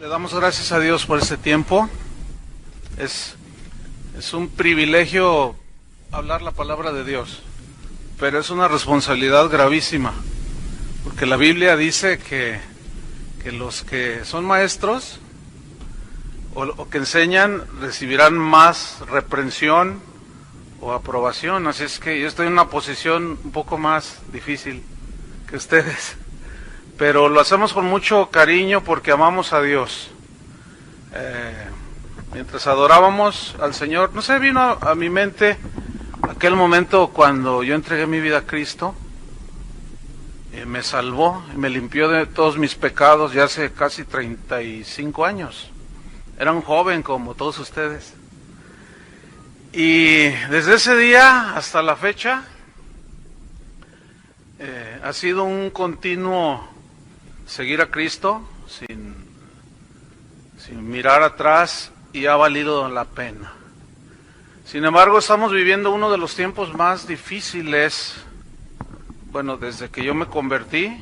Le damos gracias a Dios por este tiempo. Es un privilegio hablar la palabra de Dios, pero es una responsabilidad gravísima, porque la Biblia dice que los que son maestros o que enseñan recibirán más reprensión o aprobación. Así es que yo estoy en una posición un poco más difícil que ustedes, pero lo hacemos con mucho cariño porque amamos a Dios. Mientras adorábamos al Señor, no sé, vino a mi mente aquel momento cuando yo entregué mi vida a Cristo, me salvó, me limpió de todos mis pecados ya hace casi 35 años. Era un joven como todos ustedes. Y desde ese día hasta la fecha ha sido un continuo seguir a Cristo sin mirar atrás, y ha valido la pena. Sin embargo, estamos viviendo uno de los tiempos más difíciles, bueno, desde que yo me convertí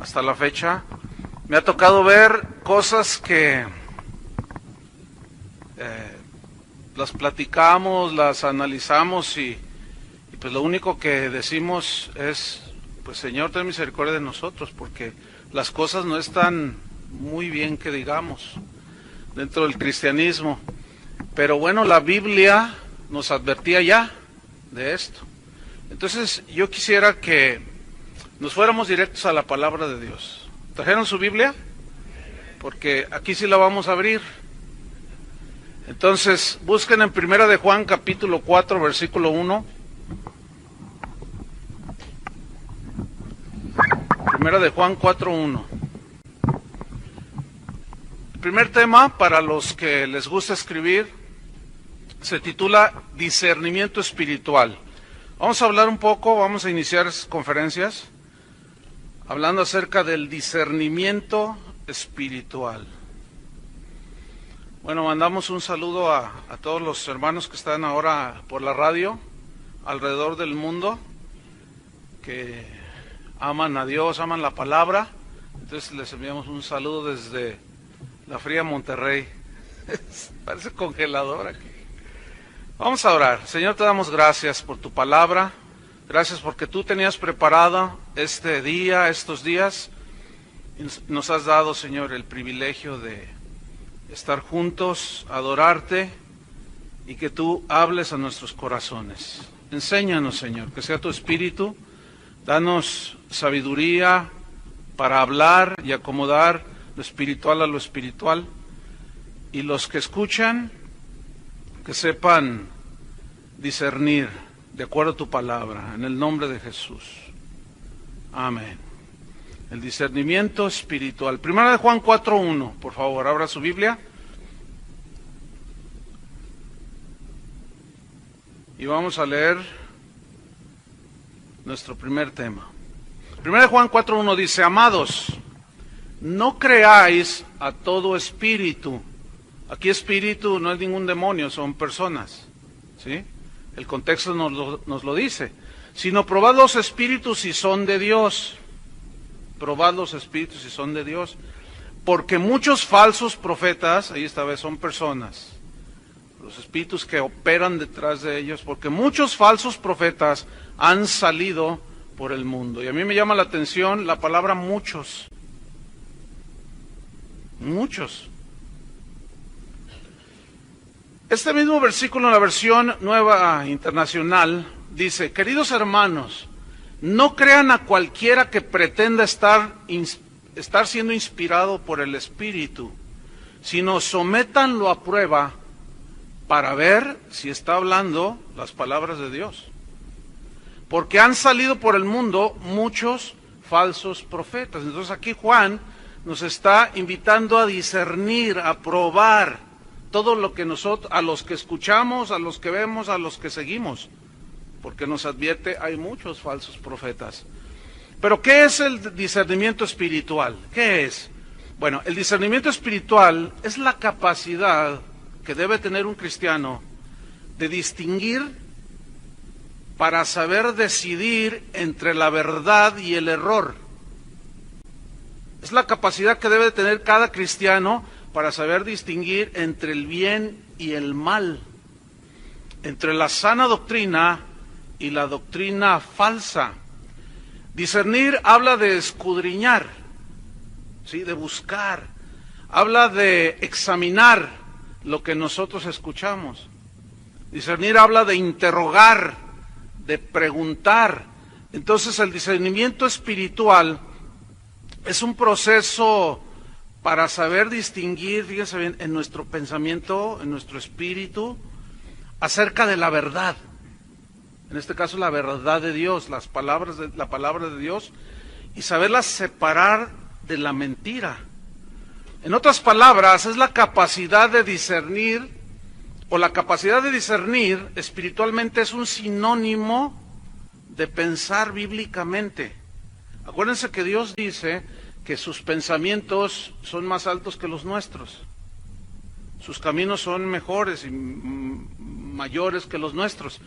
hasta la fecha. Me ha tocado ver cosas que las platicamos, las analizamos y pues lo único que decimos es, pues Señor, ten misericordia de nosotros, porque las cosas no están muy bien que digamos dentro del cristianismo. Pero bueno, la Biblia nos advertía ya de esto. Entonces yo quisiera que nos fuéramos directos a la palabra de Dios. ¿Trajeron su Biblia? Porque aquí sí la vamos a abrir. Entonces busquen en Primera de Juan capítulo 4 versículo 1. Primera de Juan 4:1. El primer tema, para los que les gusta escribir, se titula discernimiento espiritual. Vamos a hablar un poco, vamos a iniciar conferencias hablando acerca del discernimiento espiritual. Bueno, mandamos un saludo a todos los hermanos que están ahora por la radio alrededor del mundo, que aman a Dios, aman la palabra. Entonces les enviamos un saludo desde la fría Monterrey. Parece congelador aquí. Vamos a orar. Señor, te damos gracias por tu palabra. Gracias porque tú tenías preparado este día, estos días. Y nos has dado, Señor, el privilegio de estar juntos, adorarte y que tú hables a nuestros corazones. Enséñanos, Señor, que sea tu espíritu. Danos sabiduría para hablar y acomodar lo espiritual a lo espiritual, y los que escuchan, que sepan discernir de acuerdo a tu palabra, en el nombre de Jesús. Amén. El discernimiento espiritual. Primera de Juan 4:1, por favor, abra su Biblia. Y vamos a leer nuestro primer tema. Primera de Juan 4:1 dice: amados, no creáis a todo espíritu. Aquí espíritu no es ningún demonio, son personas, ¿sí? El contexto nos lo dice. Sino probad los espíritus si son de Dios. Probad los espíritus si son de Dios. Porque muchos falsos profetas, ahí esta vez son personas, los espíritus que operan detrás de ellos, porque muchos falsos profetas han salido por el mundo. Y a mí me llama la atención la palabra muchos. Muchos. Este mismo versículo en la versión Nueva Internacional dice: queridos hermanos, no crean a cualquiera que pretenda estar siendo inspirado por el Espíritu, sino sométanlo a prueba para ver si está hablando las palabras de Dios. Porque han salido por el mundo muchos falsos profetas. Entonces aquí Juan nos está invitando a discernir, a probar todo lo que nosotros, a los que escuchamos, a los que vemos, a los que seguimos, porque nos advierte, hay muchos falsos profetas. Pero ¿qué es el discernimiento espiritual? ¿Qué es? Bueno, el discernimiento espiritual es la capacidad que debe tener un cristiano de distinguir para saber decidir entre la verdad y el error. Es la capacidad que debe tener cada cristiano para saber distinguir entre el bien y el mal, entre la sana doctrina y la doctrina falsa. Discernir habla de escudriñar, ¿sí? De buscar, habla de examinar lo que nosotros escuchamos. Discernir habla de interrogar, de preguntar. Entonces el discernimiento espiritual es un proceso para saber distinguir, fíjense bien, en nuestro pensamiento, en nuestro espíritu, acerca de la verdad. En este caso la verdad de Dios, la palabra de Dios, y saberla separar de la mentira. En otras palabras, es la capacidad de discernir, o la capacidad de discernir espiritualmente es un sinónimo de pensar bíblicamente. Acuérdense que Dios dice que sus pensamientos son más altos que los nuestros. Sus caminos son mejores y mayores que los nuestros.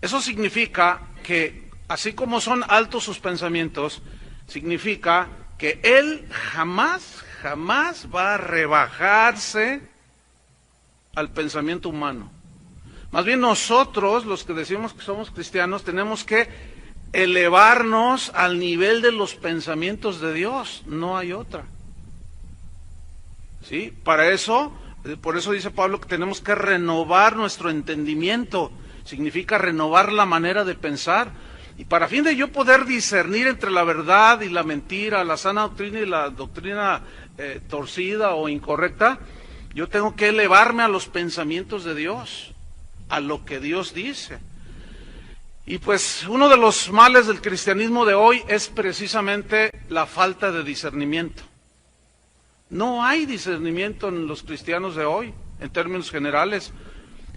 Eso significa que, así como son altos sus pensamientos, significa que Él jamás va a rebajarse al pensamiento humano. Más bien nosotros, los que decimos que somos cristianos, tenemos que elevarnos al nivel de los pensamientos de Dios, no hay otra. ¿Sí? Para eso, por eso dice Pablo que tenemos que renovar nuestro entendimiento, significa renovar la manera de pensar, y para fin de yo poder discernir entre la verdad y la mentira, la sana doctrina y la doctrina torcida o incorrecta, yo tengo que elevarme a los pensamientos de Dios, a lo que Dios dice. Y pues uno de los males del cristianismo de hoy es precisamente la falta de discernimiento. No hay discernimiento en los cristianos de hoy, en términos generales.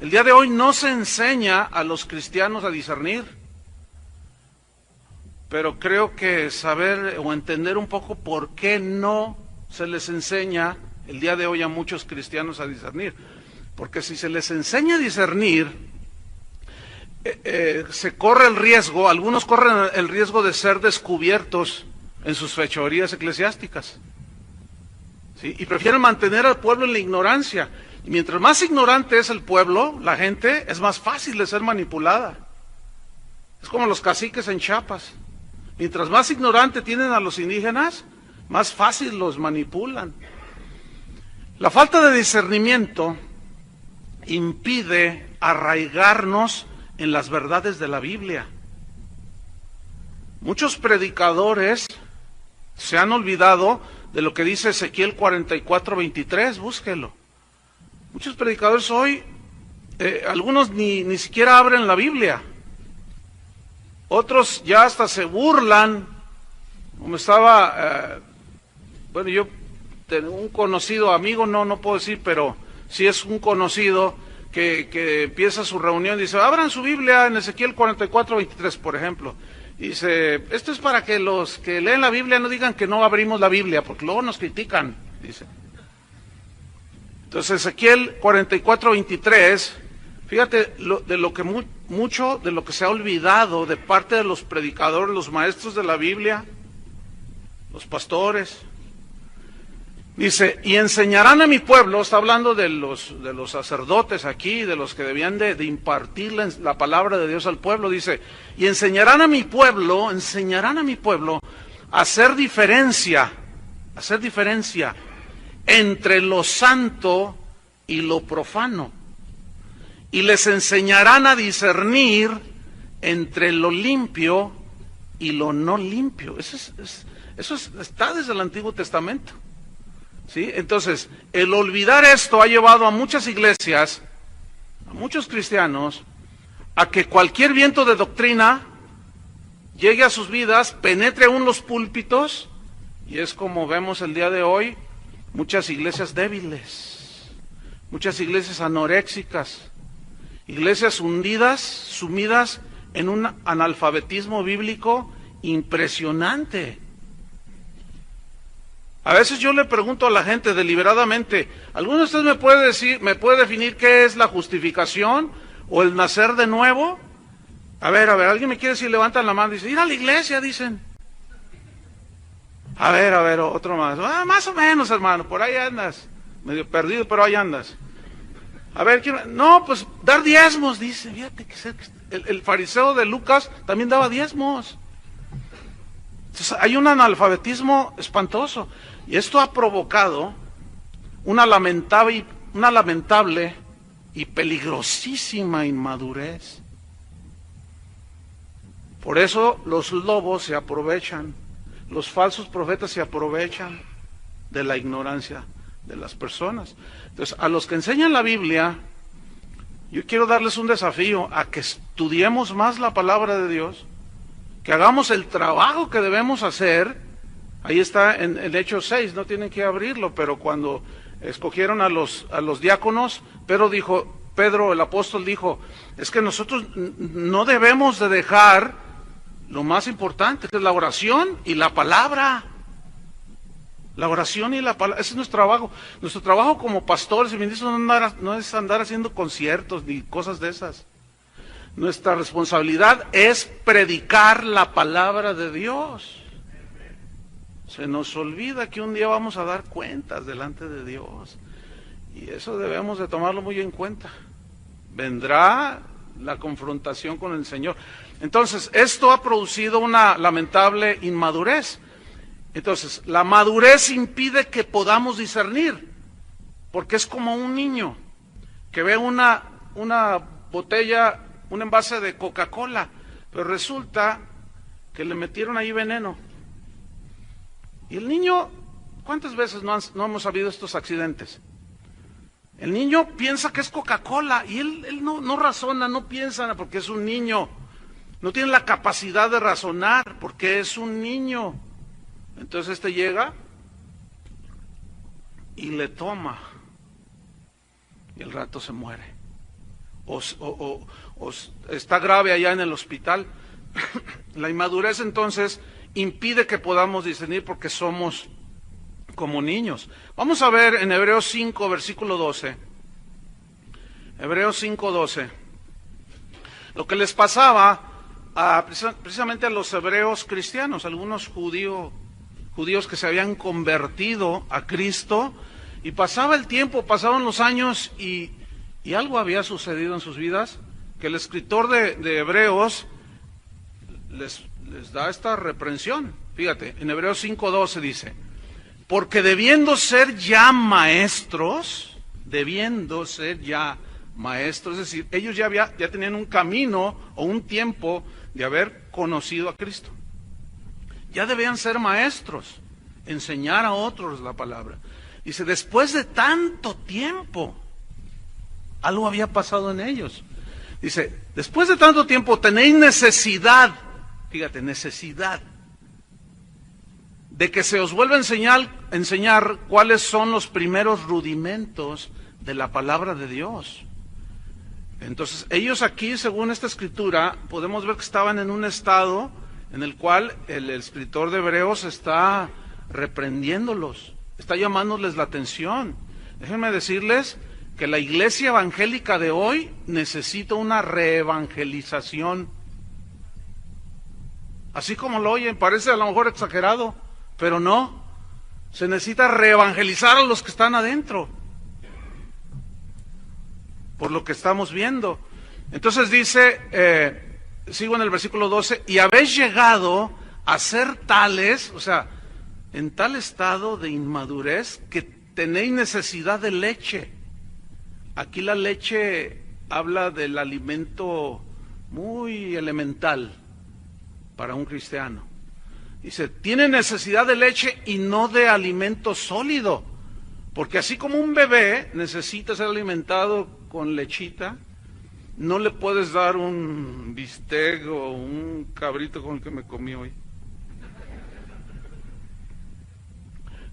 El día de hoy no se enseña a los cristianos a discernir, pero creo que saber o entender un poco por qué no se les enseña el día de hoy a muchos cristianos a discernir. Porque si se les enseña a discernir, se corre el riesgo, algunos corren el riesgo de ser descubiertos en sus fechorías eclesiásticas, ¿sí? Y prefieren mantener al pueblo en la ignorancia. Y mientras más ignorante es el pueblo, la gente, es más fácil de ser manipulada. Es como los caciques en Chiapas. Mientras más ignorante tienen a los indígenas, más fácil los manipulan. La falta de discernimiento impide arraigarnos en las verdades de la Biblia. Muchos predicadores se han olvidado de lo que dice Ezequiel 44:23, búsquelo. Muchos predicadores hoy, algunos ni siquiera abren la Biblia. Otros ya hasta se burlan, como estaba, bueno, yo tengo un conocido amigo, no puedo decir, pero sí es un conocido que empieza su reunión y dice, abran su Biblia en Ezequiel 44:23, por ejemplo. Y dice, esto es para que los que leen la Biblia no digan que no abrimos la Biblia, porque luego nos critican, dice. Entonces Ezequiel 44:23, fíjate mucho de lo que se ha olvidado de parte de los predicadores, los maestros de la Biblia, los pastores. Dice, y enseñarán a mi pueblo, está hablando de los sacerdotes aquí, de los que debían de impartir la palabra de Dios al pueblo, dice, y enseñarán a mi pueblo a hacer diferencia entre lo santo y lo profano, y les enseñarán a discernir entre lo limpio y lo no limpio. Eso está desde el Antiguo Testamento. ¿Sí? Entonces, el olvidar esto ha llevado a muchas iglesias, a muchos cristianos, a que cualquier viento de doctrina llegue a sus vidas, penetre aún los púlpitos, y es como vemos el día de hoy, muchas iglesias débiles, muchas iglesias anoréxicas, iglesias hundidas, sumidas en un analfabetismo bíblico impresionante. A veces yo le pregunto a la gente deliberadamente, ¿alguno de ustedes me puede definir qué es la justificación o el nacer de nuevo? A ver, alguien me quiere decir, levantan la mano y dice, ir a la iglesia, dicen. A ver, otro más. Más o menos, hermano, por ahí andas. Medio perdido, pero ahí andas. A ver, no, pues dar diezmos, dice. Fíjate que el fariseo de Lucas también daba diezmos. Entonces, hay un analfabetismo espantoso. Y esto ha provocado una lamentable y peligrosísima inmadurez. Por eso los lobos se aprovechan, los falsos profetas se aprovechan de la ignorancia de las personas. Entonces, a los que enseñan la Biblia, yo quiero darles un desafío a que estudiemos más la palabra de Dios, que hagamos el trabajo que debemos hacer. Ahí está en Hechos 6, no tienen que abrirlo, pero cuando escogieron a los diáconos, Pedro el apóstol dijo, es que nosotros no debemos de dejar lo más importante, que es la oración y la palabra. La oración y la palabra, ese es nuestro trabajo. Nuestro trabajo como pastores y ministros no es andar haciendo conciertos ni cosas de esas. Nuestra responsabilidad es predicar la palabra de Dios. Se nos olvida que un día vamos a dar cuentas delante de Dios. Y eso debemos de tomarlo muy en cuenta. Vendrá la confrontación con el Señor. Entonces, esto ha producido una lamentable inmadurez. Entonces, la madurez impide que podamos discernir, porque es como un niño que ve una botella, un envase de Coca-Cola, pero resulta que le metieron ahí veneno. Y el niño, ¿cuántas veces no hemos habido estos accidentes? El niño piensa que es Coca-Cola y él no razona, no piensa, porque es un niño. No tiene la capacidad de razonar, porque es un niño. Entonces llega y le toma y al rato se muere. O está grave allá en el hospital. La inmadurez entonces impide que podamos discernir porque somos como niños. Vamos a ver en Hebreos 5, versículo 12. Hebreos 5, 12. Lo que les pasaba precisamente a los hebreos cristianos, algunos judíos que se habían convertido a Cristo, y pasaba el tiempo, pasaban los años y algo había sucedido en sus vidas, que el escritor de Hebreos les da esta reprensión. Fíjate, en Hebreos 5:12 dice, porque debiendo ser ya maestros, es decir, ellos ya tenían un camino o un tiempo de haber conocido a Cristo. Ya debían ser maestros, enseñar a otros la palabra. Dice, después de tanto tiempo, algo había pasado en ellos. Dice, después de tanto tiempo tenéis necesidad, fíjate, necesidad, de que se os vuelva a enseñar cuáles son los primeros rudimentos de la palabra de Dios. Entonces, ellos aquí, según esta escritura, podemos ver que estaban en un estado en el cual el escritor de Hebreos está reprendiéndolos, está llamándoles la atención. Déjenme decirles que la iglesia evangélica de hoy necesita una reevangelización. Así como lo oyen, parece a lo mejor exagerado, pero no. Se necesita reevangelizar a los que están adentro, por lo que estamos viendo. Entonces dice, sigo en el versículo 12, y habéis llegado a ser tales, o sea, en tal estado de inmadurez que tenéis necesidad de leche. Aquí la leche habla del alimento muy elemental para un cristiano. Dice, tiene necesidad de leche y no de alimento sólido, porque así como un bebé necesita ser alimentado con lechita, no le puedes dar un bistec o un cabrito con el que me comí hoy.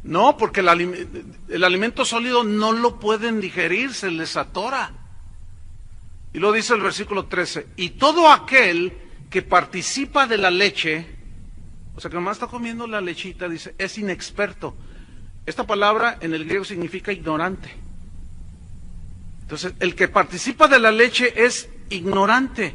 No, porque el alimento sólido no lo pueden digerir, se les atora. Y lo dice el versículo 13, y todo aquel que participa de la leche, o sea que nomás está comiendo la lechita, dice, es inexperto. Esta palabra en el griego significa ignorante. Entonces, el que participa de la leche es ignorante.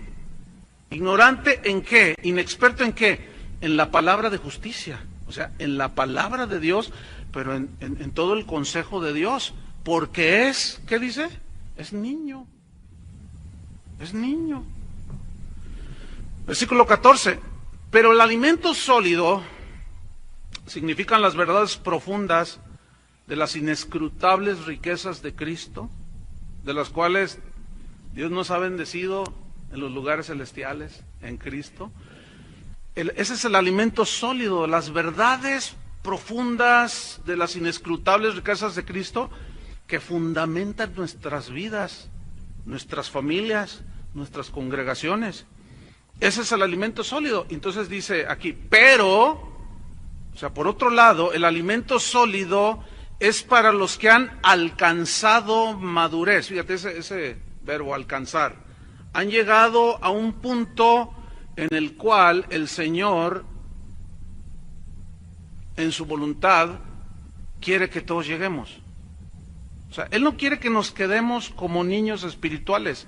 ¿Ignorante en qué? ¿Inexperto en qué? En la palabra de justicia. O sea, en la palabra de Dios, pero en todo el consejo de Dios. Porque es, ¿qué dice? Es niño. Es niño. Versículo 14. Pero el alimento sólido significan las verdades profundas de las inescrutables riquezas de Cristo, de las cuales Dios nos ha bendecido en los lugares celestiales, en Cristo. Ese es el alimento sólido, las verdades profundas de las inescrutables riquezas de Cristo que fundamentan nuestras vidas, nuestras familias, nuestras congregaciones. Ese es el alimento sólido. Entonces dice aquí, pero, o sea, por otro lado, el alimento sólido es para los que han alcanzado madurez. Fíjate ese verbo, alcanzar. Han llegado a un punto en el cual el Señor, en su voluntad, quiere que todos lleguemos. O sea, Él no quiere que nos quedemos como niños espirituales,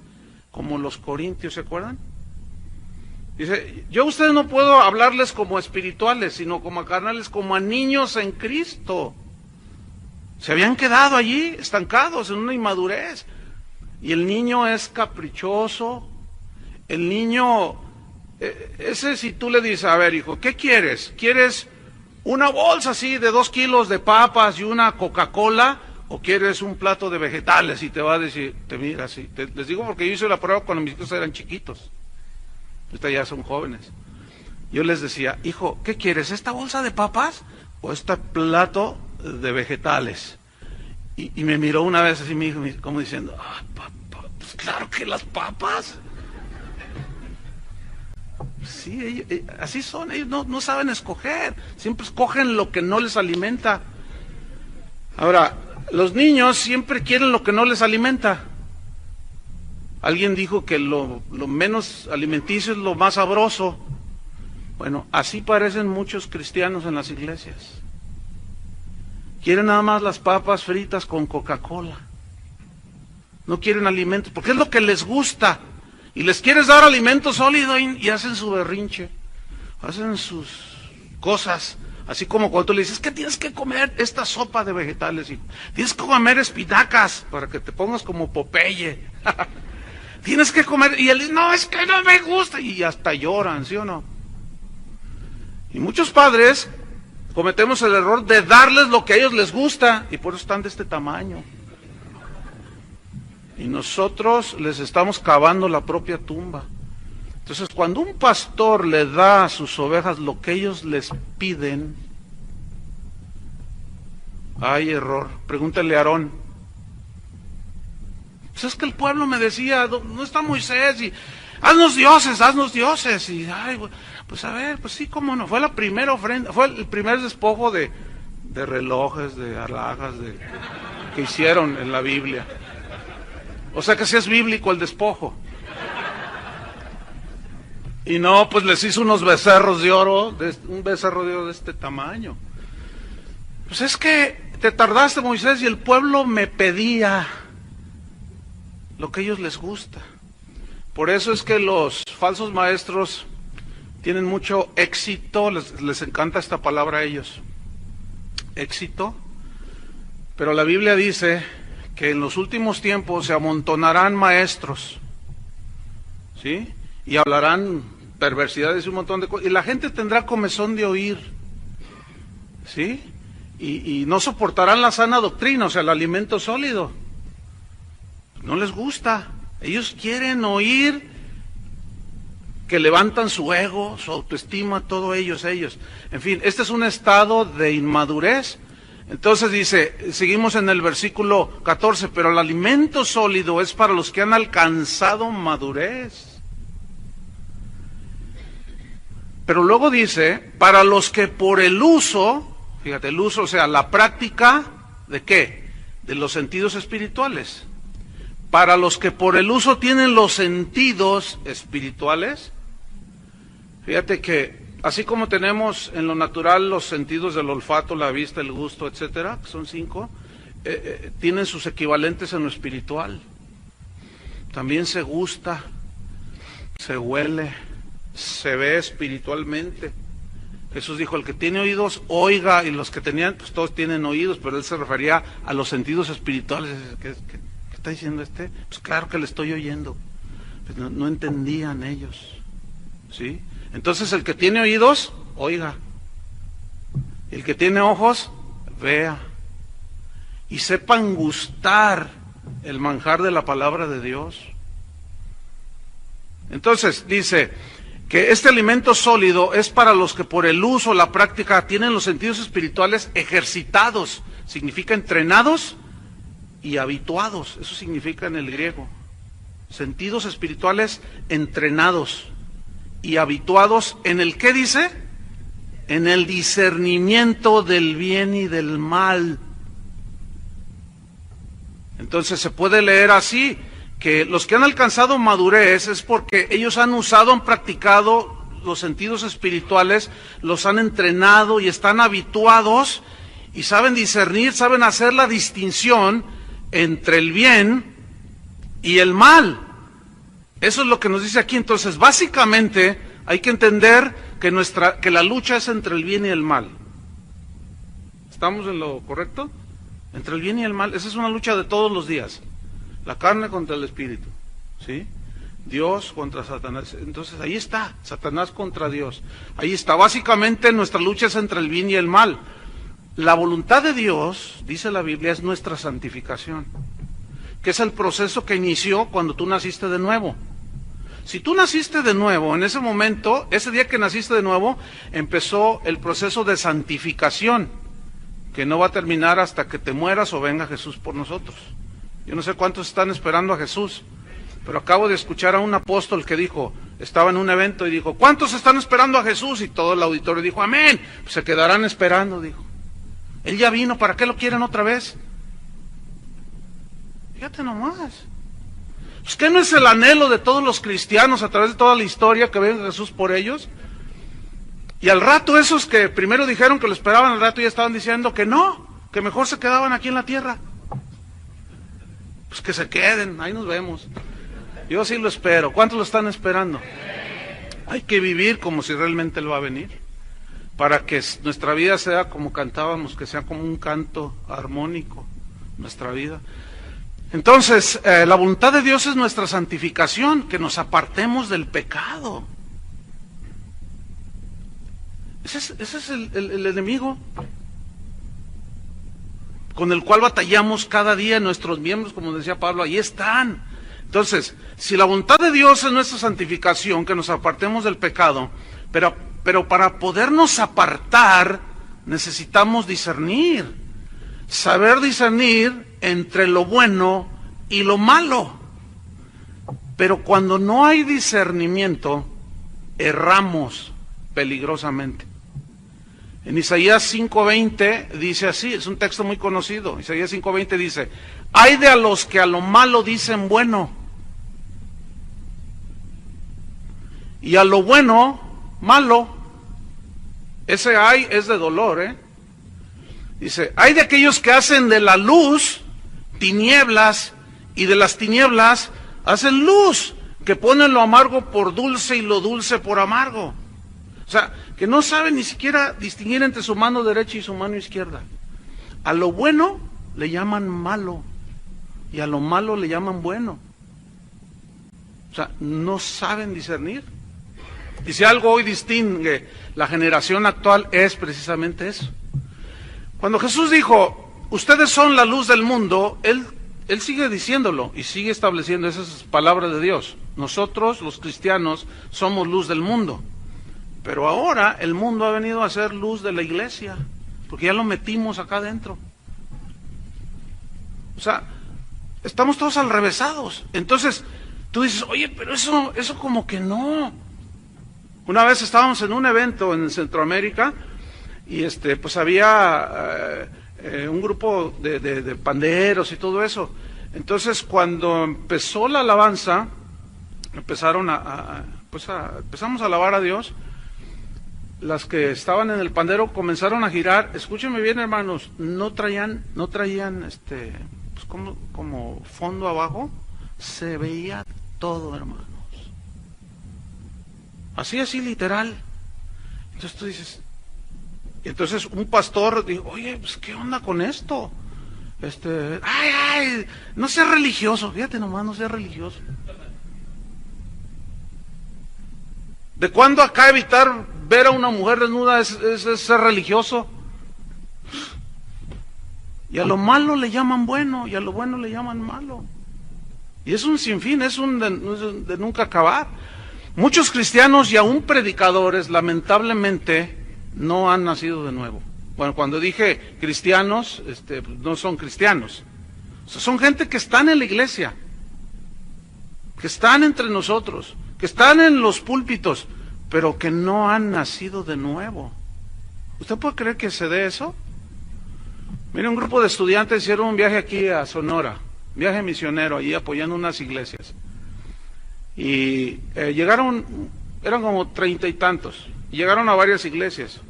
como los corintios, ¿se acuerdan? Dice, yo a ustedes no puedo hablarles como espirituales, sino como a carnales, como a niños en Cristo. Se habían quedado allí, estancados en una inmadurez. Y el niño es caprichoso. El niño, ese si tú le dices, a ver hijo, ¿qué quieres? ¿Quieres una bolsa así de 2 kilos de papas y una Coca-Cola? ¿O quieres un plato de vegetales? Y te va a decir, te mira así. Les digo porque yo hice la prueba cuando mis hijos eran chiquitos. Ahorita ya son jóvenes. Yo les decía, hijo, ¿qué quieres? ¿Esta bolsa de papas o este plato de vegetales? Y me miró una vez así mi hijo, como diciendo, pues claro que las papas. Sí, así son, ellos no saben escoger, siempre escogen lo que no les alimenta. Ahora, los niños siempre quieren lo que no les alimenta. Alguien dijo que lo menos alimenticio es lo más sabroso. Bueno, así parecen muchos cristianos en las iglesias. Quieren nada más las papas fritas con Coca-Cola. No quieren alimentos, porque es lo que les gusta. Y les quieres dar alimento sólido y hacen su berrinche. Hacen sus cosas. Así como cuando tú le dices, es que tienes que comer esta sopa de vegetales. Y tienes que comer espinacas para que te pongas como Popeye. Tienes que comer. Y él dice, no, es que no me gusta. Y hasta lloran, ¿sí o no? Y muchos padres cometemos el error de darles lo que a ellos les gusta. Y por eso están de este tamaño. Y nosotros les estamos cavando la propia tumba. Entonces, cuando un pastor le da a sus ovejas lo que ellos les piden, hay error. Pregúntale a Aarón. Pues es que el pueblo me decía, no está Moisés, y haznos dioses. Y, ay, pues a ver, pues sí, cómo no. Fue la primera ofrenda, fue el primer despojo de relojes, de alhajas, que hicieron en la Biblia. O sea que sí es bíblico el despojo. Y no, pues les hizo unos becerros de oro, un becerro de oro de este tamaño. Pues es que te tardaste, Moisés, y el pueblo me pedía lo que a ellos les gusta. Por eso es que los falsos maestros tienen mucho éxito, les encanta esta palabra a ellos, éxito. Pero la Biblia dice que en los últimos tiempos se amontonarán maestros, ¿sí? Y hablarán perversidades y un montón de cosas. Y la gente tendrá comezón de oír, ¿sí? Y no soportarán la sana doctrina, o sea, el alimento sólido. No les gusta. Ellos quieren oír que levantan su ego, su autoestima, todo ellos. En fin, este es un estado de inmadurez. Entonces dice, seguimos en el versículo 14, pero el alimento sólido es para los que han alcanzado madurez. Pero luego dice, para los que por el uso, fíjate, el uso, o sea, la práctica, ¿de qué? De los sentidos espirituales. Para los que por el uso tienen los sentidos espirituales, fíjate que así como tenemos en lo natural los sentidos del olfato, la vista, el gusto, etcétera, que son 5, tienen sus equivalentes en lo espiritual. También se gusta, se huele, se ve espiritualmente. Jesús dijo, el que tiene oídos, oiga, y los que tenían, pues todos tienen oídos, pero él se refería a los sentidos espirituales. ¿Qué está diciendo este? Pues claro que le estoy oyendo. Pues no entendían ellos, ¿sí? Entonces el que tiene oídos, oiga. El que tiene ojos, vea. Y sepan gustar el manjar de la palabra de Dios. Entonces dice que este alimento sólido es para los que por el uso, la práctica, tienen los sentidos espirituales ejercitados. Significa entrenados y habituados. Eso significa en el griego. Sentidos espirituales entrenados y habituados en el ¿qué dice? En el discernimiento del bien y del mal. Entonces se puede leer así, que los que han alcanzado madurez es porque ellos han usado, han practicado los sentidos espirituales, los han entrenado y están habituados y saben discernir, saben hacer la distinción entre el bien y el mal. Eso es lo que nos dice aquí. Entonces, básicamente hay que entender que la lucha es entre el bien y el mal. ¿Estamos en lo correcto? Entre el bien y el mal. Esa es una lucha de todos los días. La carne contra el espíritu, ¿sí? Dios contra Satanás. Entonces ahí está, Satanás contra Dios. Ahí está. Básicamente nuestra lucha es entre el bien y el mal. La voluntad de Dios, dice la Biblia, es nuestra santificación, que es el proceso que inició cuando tú naciste de nuevo. Si tú naciste de nuevo, en ese momento, ese día que naciste de nuevo, empezó el proceso de santificación, que no va a terminar hasta que te mueras o venga Jesús por nosotros. Yo no sé cuántos están esperando a Jesús, pero acabo de escuchar a un apóstol que dijo, estaba en un evento y dijo, ¿cuántos están esperando a Jesús? Y todo el auditorio dijo, amén. Pues se quedarán esperando, dijo. Él ya vino, ¿para qué lo quieren otra vez? Fíjate nomás. Pues ¿qué no es el anhelo de todos los cristianos a través de toda la historia que venga Jesús por ellos? Y al rato esos que primero dijeron que lo esperaban, al rato ya estaban diciendo que no, que mejor se quedaban aquí en la tierra. Pues que se queden, ahí nos vemos. Yo sí lo espero. ¿Cuántos lo están esperando? Hay que vivir como si realmente Él va a venir, para que nuestra vida sea como cantábamos, que sea como un canto armónico, nuestra vida. Entonces, la voluntad de Dios es nuestra santificación, que nos apartemos del pecado. Ese es el enemigo con el cual batallamos cada día. Nuestros miembros, como decía Pablo, ahí están. Entonces, si la voluntad de Dios es nuestra santificación, que nos apartemos del pecado, pero para podernos apartar necesitamos discernir, saber discernir entre lo bueno y lo malo. Pero cuando no hay discernimiento, erramos peligrosamente. En Isaías 5:20 dice así, es un texto muy conocido. Isaías 5:20 dice, ay de a los que a lo malo dicen bueno, y a lo bueno, malo. Ese ay es de dolor, Dice, ay de aquellos que hacen de la luz tinieblas, y de las tinieblas hacen luz, que ponen lo amargo por dulce y lo dulce por amargo. O sea, que no saben ni siquiera distinguir entre su mano derecha y su mano izquierda. A lo bueno le llaman malo, y a lo malo le llaman bueno. O sea, no saben discernir. Y si algo hoy distingue la generación actual es precisamente eso. Cuando Jesús dijo, ustedes son la luz del mundo, Él sigue diciéndolo y sigue estableciendo esas palabras de Dios. Nosotros, los cristianos, somos luz del mundo. Pero ahora el mundo ha venido a ser luz de la iglesia, porque ya lo metimos acá adentro. O sea, estamos todos alrevesados. Entonces, tú dices, oye, pero eso como que no. Una vez estábamos en un evento en Centroamérica y pues había un grupo de panderos y todo eso. Entonces, cuando empezó la alabanza, empezamos a alabar a Dios. Las que estaban en el pandero comenzaron a girar. Escúchenme bien, hermanos, no traían pues como fondo abajo, se veía todo, hermanos. Así literal. Entonces tú dices, Y entonces un pastor dijo, oye, pues ¿qué onda con esto? Ay, no seas religioso, fíjate nomás, no seas religioso. ¿De cuándo acá evitar ver a una mujer desnuda es ser religioso? Y a lo malo le llaman bueno, y a lo bueno le llaman malo. Y es un sinfín, es un de nunca acabar. Muchos cristianos y aún predicadores, lamentablemente, no han nacido de nuevo. Bueno, cuando dije cristianos, no son cristianos. O sea, son gente que están en la iglesia, que están entre nosotros, que están en los púlpitos, pero que no han nacido de nuevo. ¿Usted puede creer que se dé eso? Mire, un grupo de estudiantes hicieron un viaje aquí a Sonora, viaje misionero, allí apoyando unas iglesias. Y llegaron, eran como 30 y tantos, y llegaron a varias iglesias.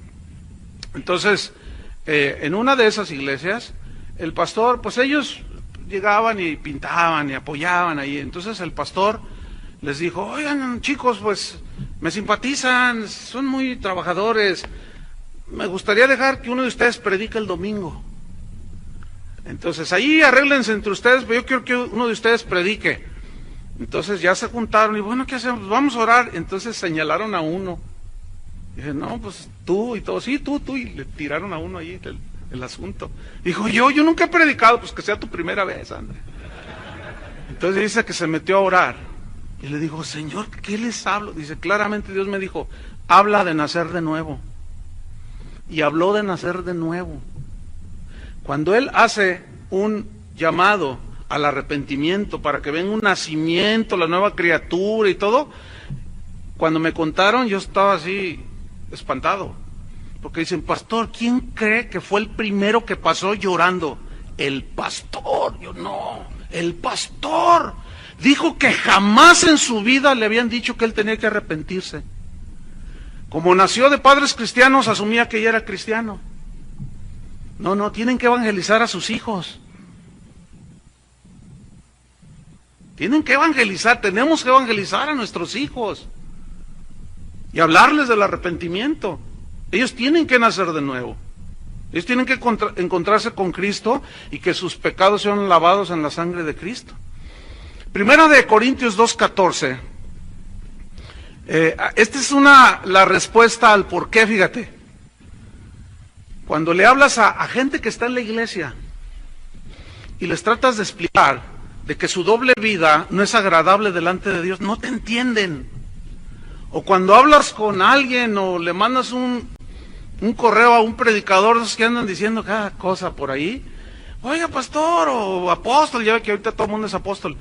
Entonces, en una de esas iglesias, el pastor, pues ellos llegaban y pintaban y apoyaban ahí. Entonces el pastor les dijo, oigan chicos, pues me simpatizan, son muy trabajadores, me gustaría dejar que uno de ustedes predique el domingo. Entonces ahí arréglense entre ustedes, pero yo quiero que uno de ustedes predique. Entonces ya se juntaron y bueno, ¿qué hacemos? Vamos a orar. Entonces señalaron a uno. Dije, no, pues tú y todo, sí, tú, y le tiraron a uno ahí el asunto. Dijo, yo nunca he predicado, pues que sea tu primera vez, André. Entonces dice que se metió a orar. Y le dijo, Señor, ¿qué les hablo? Dice, claramente Dios me dijo, habla de nacer de nuevo. Y habló de nacer de nuevo. Cuando Él hace un llamado al arrepentimiento para que venga un nacimiento, la nueva criatura y todo, cuando me contaron yo estaba así espantado, porque dicen, pastor, ¿quién cree que fue el primero que pasó llorando? El pastor. Yo, no, el pastor dijo que jamás en su vida le habían dicho que él tenía que arrepentirse. Como nació de padres cristianos, asumía que ya era cristiano. No, tienen que evangelizar a sus hijos. Tienen que evangelizar, tenemos que evangelizar a nuestros hijos y hablarles del arrepentimiento. Ellos tienen que nacer de nuevo. Ellos tienen que encontrarse con Cristo y que sus pecados sean lavados en la sangre de Cristo. Primera de Corintios 2:14. Esta es la respuesta al por qué, fíjate. Cuando le hablas a gente que está en la iglesia y les tratas de explicar de que su doble vida no es agradable delante de Dios, no te entienden. O cuando hablas con alguien o le mandas un correo a un predicador, esos que andan diciendo cada cosa por ahí, oiga pastor o apóstol, ya ve que ahorita todo el mundo es apóstol,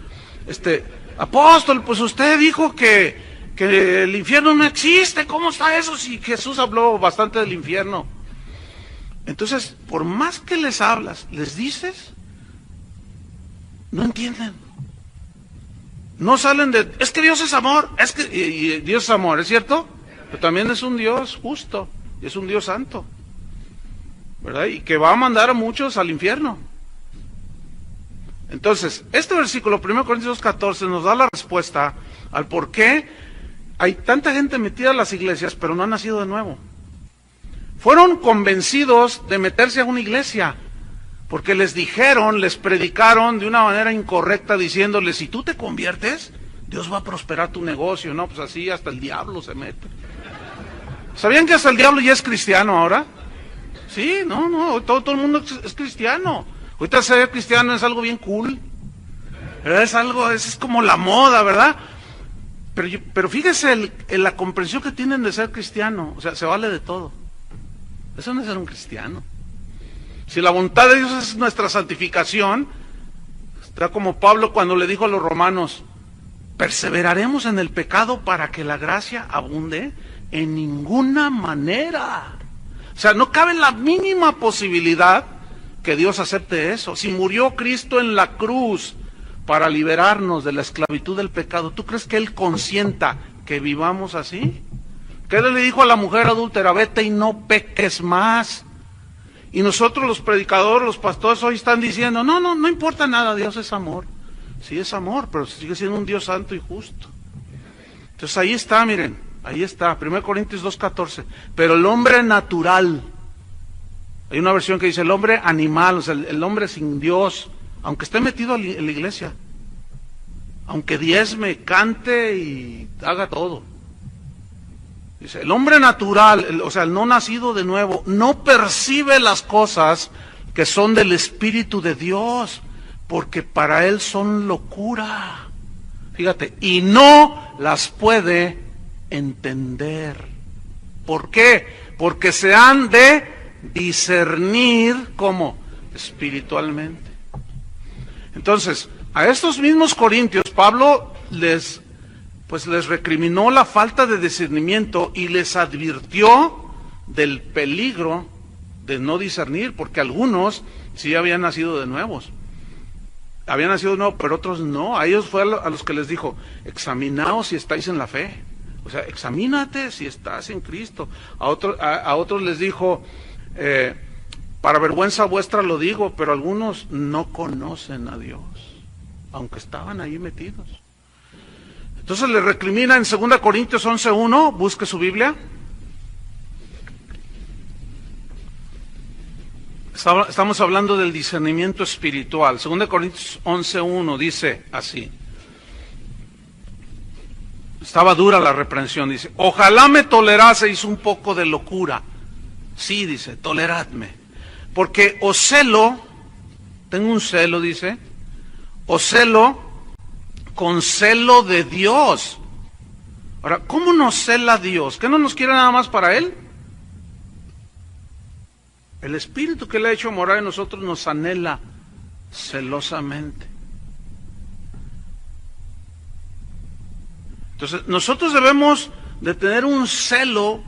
apóstol, pues usted dijo que el infierno no existe, ¿cómo está eso si Jesús habló bastante del infierno? Entonces, por más que les hablas, les dices, no entienden. No salen es que Dios es amor, y Dios es amor, ¿es cierto? Pero también es un Dios justo, y es un Dios santo, ¿verdad? Y que va a mandar a muchos al infierno. Entonces, este versículo, 1 Corintios 2:14, nos da la respuesta al por qué hay tanta gente metida en las iglesias, pero no ha nacido de nuevo. Fueron convencidos de meterse a una iglesia, porque les predicaron de una manera incorrecta, diciéndoles, si tú te conviertes, Dios va a prosperar tu negocio. No, pues así hasta el diablo se mete. ¿Sabían que hasta el diablo ya es cristiano ahora? Sí, no, todo el mundo es cristiano. Ahorita ser cristiano es algo bien cool. Es como la moda, ¿verdad? Pero fíjese en la comprensión que tienen de ser cristiano. O sea, se vale de todo. Eso no es ser un cristiano. Si la voluntad de Dios es nuestra santificación, está como Pablo cuando le dijo a los romanos, perseveraremos en el pecado para que la gracia abunde, en ninguna manera. O sea, no cabe la mínima posibilidad que Dios acepte eso. Si murió Cristo en la cruz para liberarnos de la esclavitud del pecado, ¿tú crees que Él consienta que vivamos así? ¿Qué le dijo a la mujer adúltera? Vete y no peques más. Y nosotros los predicadores, los pastores hoy están diciendo, no importa nada, Dios es amor. Sí es amor, pero sigue siendo un Dios santo y justo. Entonces ahí está, miren, ahí está, 1 Corintios 2:14. Pero el hombre natural, Hay una versión que dice el hombre animal, o sea, el hombre sin Dios, aunque esté metido en la iglesia, aunque diezme, cante y haga todo. Dice, el hombre natural, o sea, el no nacido de nuevo, no percibe las cosas que son del Espíritu de Dios, porque para él son locura. Fíjate, y no las puede entender. ¿Por qué? Porque se han de discernir como espiritualmente. Entonces, a estos mismos corintios, Pablo les recriminó la falta de discernimiento y les advirtió del peligro de no discernir, porque algunos sí habían nacido de nuevos. Habían nacido de nuevo, pero otros no. A ellos fue a los que les dijo, examinaos si estáis en la fe. O sea, examínate si estás en Cristo. A otros les dijo, para vergüenza vuestra lo digo, pero algunos no conocen a Dios, aunque estaban ahí metidos. Entonces le recrimina en 2 Corintios 11:1, busque su Biblia. Estamos hablando del discernimiento espiritual. 2 Corintios 11:1 dice así. Estaba dura la reprensión, dice, ojalá me toleraseis un poco de locura. Sí, dice, toleradme. Porque os celo, tengo un celo, dice, os celo con celo de Dios. Ahora, ¿cómo nos cela Dios? ¿Que no nos quiere nada más para Él? El Espíritu que le ha hecho morar en nosotros nos anhela celosamente. Entonces, nosotros debemos de tener un celo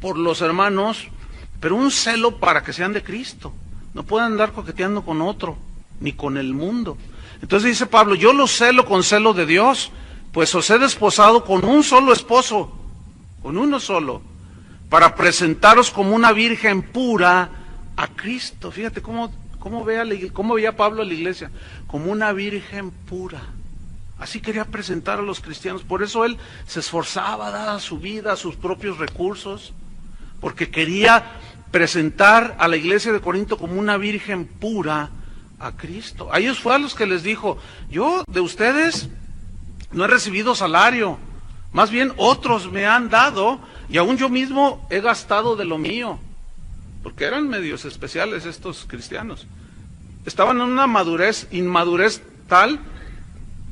por los hermanos, pero un celo para que sean de Cristo. No pueden andar coqueteando con otro, ni con el mundo. Entonces dice Pablo, yo los celo con celo de Dios, pues os he desposado con un solo esposo, con uno solo, para presentaros como una virgen pura a Cristo. Fíjate cómo veía Pablo a la iglesia, como una virgen pura. Así quería presentar a los cristianos. Por eso él se esforzaba, daba su vida, sus propios recursos, porque quería presentar a la iglesia de Corinto como una virgen pura a Cristo. A ellos fue a los que les dijo, yo de ustedes no he recibido salario, más bien otros me han dado, y aún yo mismo he gastado de lo mío, porque eran medios especiales estos cristianos. Estaban en una inmadurez tal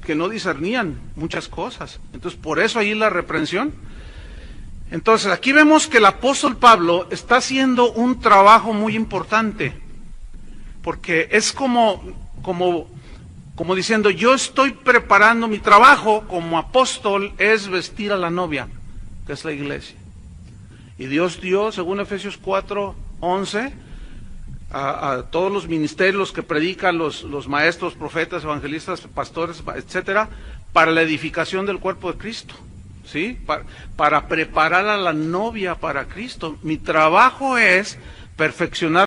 que no discernían muchas cosas. Entonces, por eso ahí la reprensión. Entonces, aquí vemos que el apóstol Pablo está haciendo un trabajo muy importante, porque es como diciendo, yo estoy preparando mi trabajo como apóstol, es vestir a la novia, que es la iglesia. Y Dios dio, según Efesios 4:11, a todos los ministerios que predican los maestros, profetas, evangelistas, pastores, etcétera, para la edificación del cuerpo de Cristo, ¿sí? Para preparar a la novia para Cristo. Mi trabajo es perfeccionar.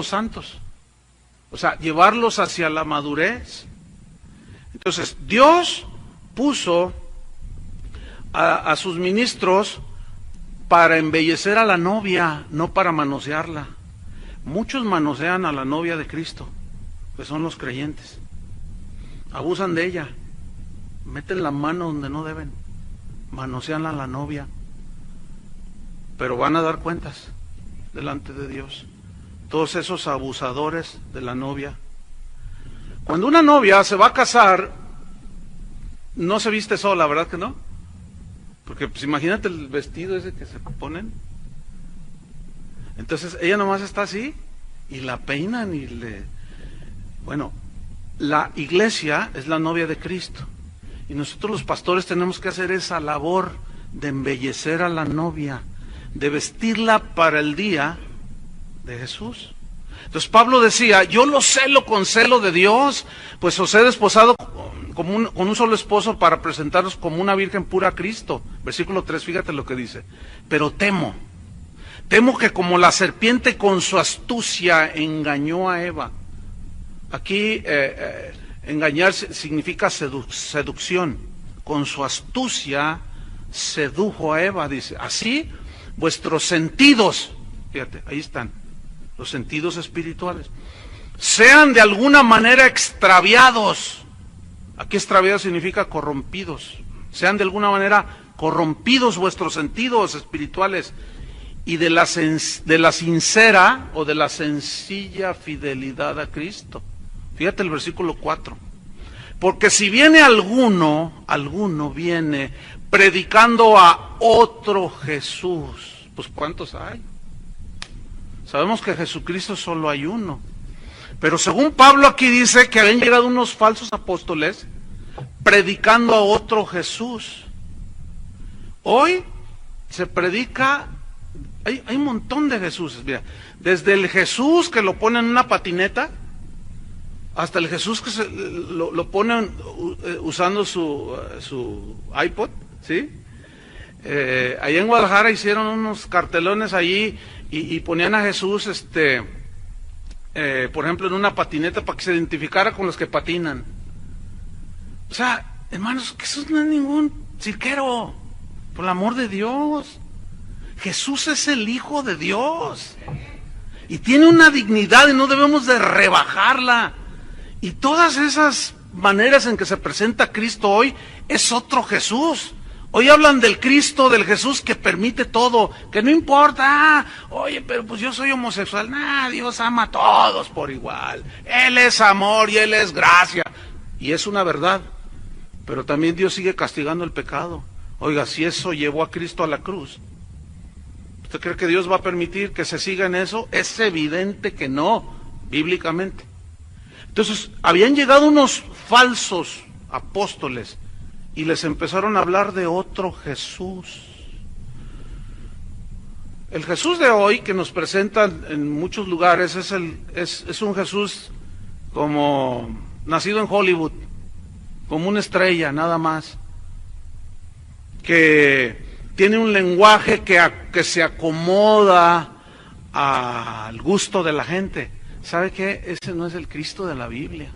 los santos. O sea, llevarlos hacia la madurez. Entonces, Dios puso a sus ministros para embellecer a la novia, no para manosearla. Muchos manosean a la novia de Cristo, que son los creyentes. Abusan de ella, meten la mano donde no deben, manosean a la novia, pero van a dar cuentas delante de Dios. Todos esos abusadores de la novia. Cuando una novia se va a casar, no se viste sola, ¿verdad que no? Porque pues imagínate el vestido ese que se ponen. Entonces ella nomás está así y la peinan y le... Bueno, la iglesia es la novia de Cristo y nosotros los pastores tenemos que hacer esa labor de embellecer a la novia, de vestirla para el día de Jesús. Entonces Pablo decía, yo lo celo con celo de Dios, pues os he desposado con un solo esposo para presentaros como una virgen pura a Cristo. Versículo 3, fíjate lo que dice. Pero temo que como la serpiente con su astucia engañó a Eva. Aquí engañar significa seducción. Con su astucia sedujo a Eva, dice. Así vuestros sentidos, fíjate, ahí están, los sentidos espirituales, sean de alguna manera extraviados. Aquí extraviado significa corrompidos. Sean de alguna manera corrompidos vuestros sentidos espirituales y de la sincera o de la sencilla fidelidad a Cristo. Fíjate el versículo 4. Porque si viene alguno viene predicando a otro Jesús, pues ¿cuántos hay? Sabemos que Jesucristo solo hay uno. Pero según Pablo aquí dice que habían llegado unos falsos apóstoles predicando a otro Jesús. Hoy se predica, hay un montón de Jesuses, mira, desde el Jesús que lo ponen en una patineta, hasta el Jesús que lo ponen usando su iPod, ¿sí? Allá en Guadalajara hicieron unos cartelones allí y ponían a Jesús, por ejemplo, en una patineta para que se identificara con los que patinan. O sea, hermanos, Jesús no es ningún cirquero, por el amor de Dios. Jesús es el Hijo de Dios y tiene una dignidad y no debemos de rebajarla. Y todas esas maneras en que se presenta Cristo hoy es otro Jesús. Hoy hablan del Cristo, del Jesús que permite todo, que no importa, oye, pero pues yo soy homosexual. Dios ama a todos por igual. Él es amor y Él es gracia. Y es una verdad, pero también Dios sigue castigando el pecado. Oiga, si eso llevó a Cristo a la cruz, ¿usted cree que Dios va a permitir que se siga en eso? Es evidente que no, bíblicamente. Entonces, habían llegado unos falsos apóstoles y les empezaron a hablar de otro Jesús. El Jesús de hoy que nos presentan en muchos lugares es un Jesús como nacido en Hollywood, como una estrella, nada más, que tiene un lenguaje que se acomoda al gusto de la gente. ¿Sabe qué? Ese no es el Cristo de la Biblia.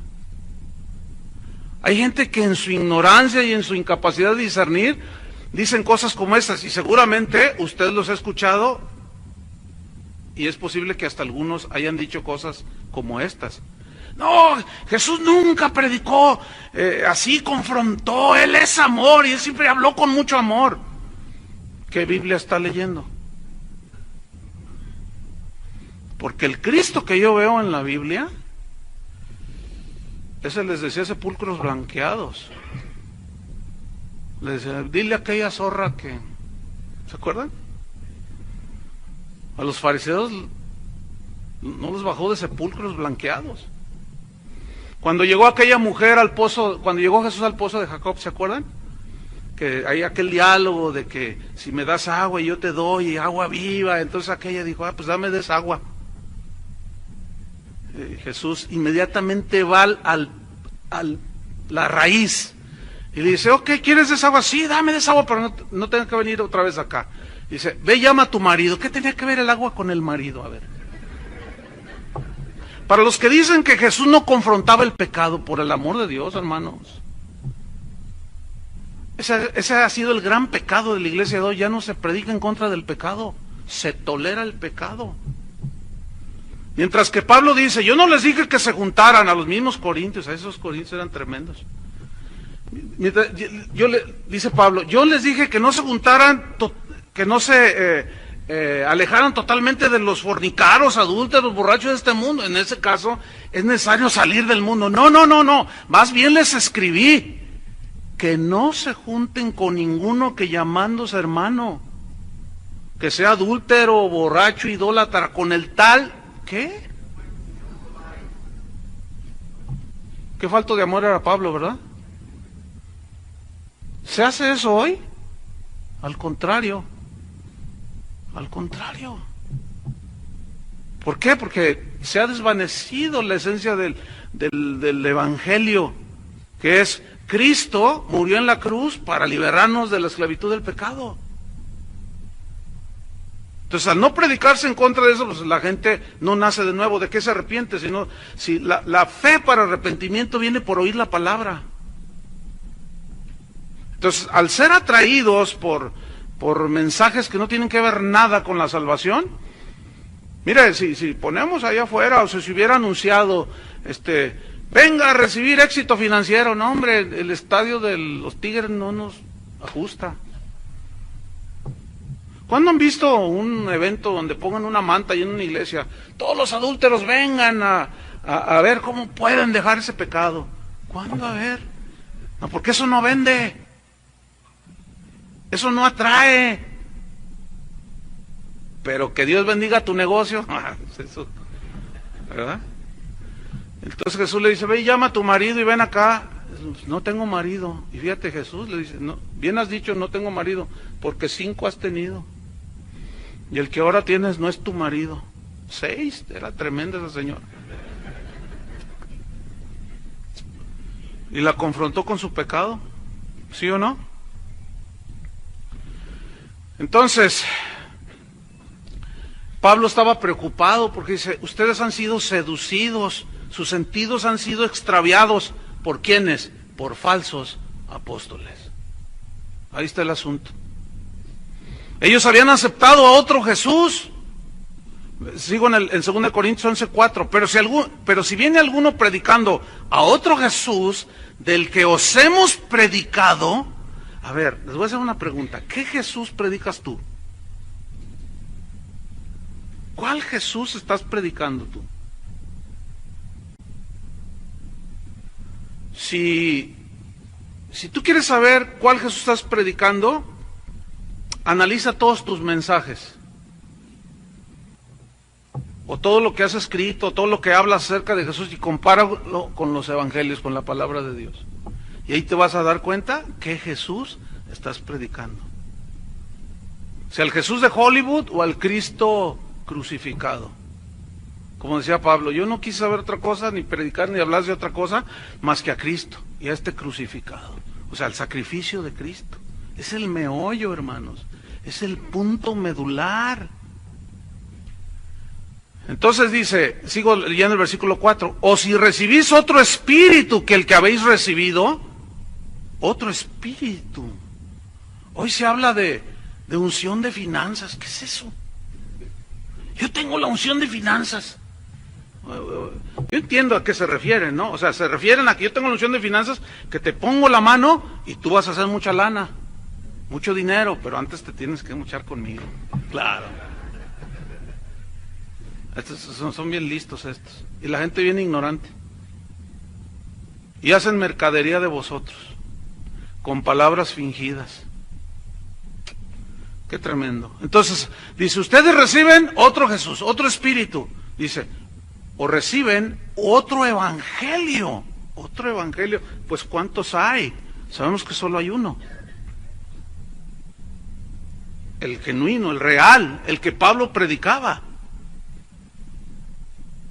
Hay gente que en su ignorancia y en su incapacidad de discernir dicen cosas como estas, y seguramente usted los ha escuchado y es posible que hasta algunos hayan dicho cosas como estas. No, Jesús nunca predicó así, confrontó, Él es amor y Él siempre habló con mucho amor. ¿Qué Biblia está leyendo? Porque el Cristo que yo veo en la Biblia, ese les decía sepulcros blanqueados. Les decía, dile a aquella zorra que... ¿Se acuerdan? A los fariseos no los bajó de sepulcros blanqueados. Cuando llegó aquella mujer al pozo, cuando llegó Jesús al pozo de Jacob, ¿se acuerdan? Que hay aquel diálogo de que si me das agua y yo te doy agua viva, entonces aquella dijo, pues dame de esa agua. Jesús inmediatamente va a la raíz y le dice, ok, ¿quieres de esa agua? Sí, dame de esa agua, pero no tengo que venir otra vez acá. Dice, ve, llama a tu marido. ¿Qué tenía que ver el agua con el marido? A ver. para los que dicen que Jesús no confrontaba el pecado, por el amor de Dios, hermanos, ese ha sido el gran pecado de la iglesia de hoy. Ya no se predica en contra del pecado, se tolera el pecado. Mientras que Pablo dice, yo no les dije que se juntaran a los mismos corintios, a esos corintios eran tremendos. Dice Pablo, yo les dije que no se juntaran, que no se alejaran totalmente de los fornicaros, adúlteros, borrachos de este mundo. En ese caso es necesario salir del mundo. No, más bien les escribí que no se junten con ninguno que llamándose hermano, que sea adúltero, borracho, idólatra, con el tal, ¿qué? Qué falto de amor era Pablo, ¿verdad? ¿Se hace eso hoy? Al contrario. ¿Por qué? Porque se ha desvanecido la esencia del Evangelio, que es Cristo murió en la cruz para liberarnos de la esclavitud del pecado. Entonces, al no predicarse en contra de eso, pues la gente no nace de nuevo. ¿De qué se arrepiente? Si la fe para arrepentimiento viene por oír la palabra. Entonces, al ser atraídos por mensajes que no tienen que ver nada con la salvación, mire, si ponemos allá afuera, o si se hubiera anunciado, venga a recibir éxito financiero, no hombre, el estadio de los Tigres no nos ajusta. ¿Cuándo han visto un evento donde pongan una manta y en una iglesia, todos los adúlteros vengan a ver cómo pueden dejar ese pecado? ¿Cuándo? A ver. No, porque eso no vende. Eso no atrae. Pero que Dios bendiga tu negocio. Eso, ¿verdad? Entonces Jesús le dice, ve y llama a tu marido y ven acá. No tengo marido. Y fíjate, Jesús le dice, no, bien has dicho, no tengo marido, porque 5 has tenido. Y el que ahora tienes no es tu marido. 6, era tremenda esa señora. Y la confrontó con su pecado, ¿sí o no? Entonces, Pablo estaba preocupado porque dice, ustedes han sido seducidos, sus sentidos han sido extraviados. ¿Por quiénes? Por falsos apóstoles. Ahí está el asunto. Ellos habían aceptado a otro Jesús. Sigo en 2 Corintios 11:4. Pero si viene alguno predicando a otro Jesús del que os hemos predicado. A ver, les voy a hacer una pregunta. ¿Qué Jesús predicas tú? ¿Cuál Jesús estás predicando tú? Si tú quieres saber cuál Jesús estás predicando, analiza todos tus mensajes, o todo lo que has escrito, todo lo que hablas acerca de Jesús, y compáralo con los evangelios, con la palabra de Dios. Y ahí te vas a dar cuenta qué Jesús estás predicando. Si al Jesús de Hollywood o al Cristo crucificado. Como decía Pablo, yo no quise saber otra cosa, ni predicar, ni hablar de otra cosa, más que a Cristo y a este crucificado. O sea, el sacrificio de Cristo. Es el meollo, hermanos. Es el punto medular. Entonces dice, sigo leyendo el versículo 4, o si recibís otro espíritu que el que habéis recibido, otro espíritu. Hoy se habla de unción de finanzas. ¿Qué es eso? Yo tengo la unción de finanzas. Yo entiendo a qué se refieren, ¿no? O sea, se refieren a que yo tengo la unción de finanzas, que te pongo la mano y tú vas a hacer mucha lana, mucho dinero, pero antes te tienes que mochar conmigo. Claro. Estos son bien listos estos. Y la gente bien ignorante. Y hacen mercadería de vosotros, con palabras fingidas. Qué tremendo. Entonces, dice, ustedes reciben otro Jesús, otro espíritu. Dice, o reciben otro evangelio. Otro evangelio. Pues ¿cuántos hay? Sabemos que solo hay uno. El genuino, el real, el que Pablo predicaba.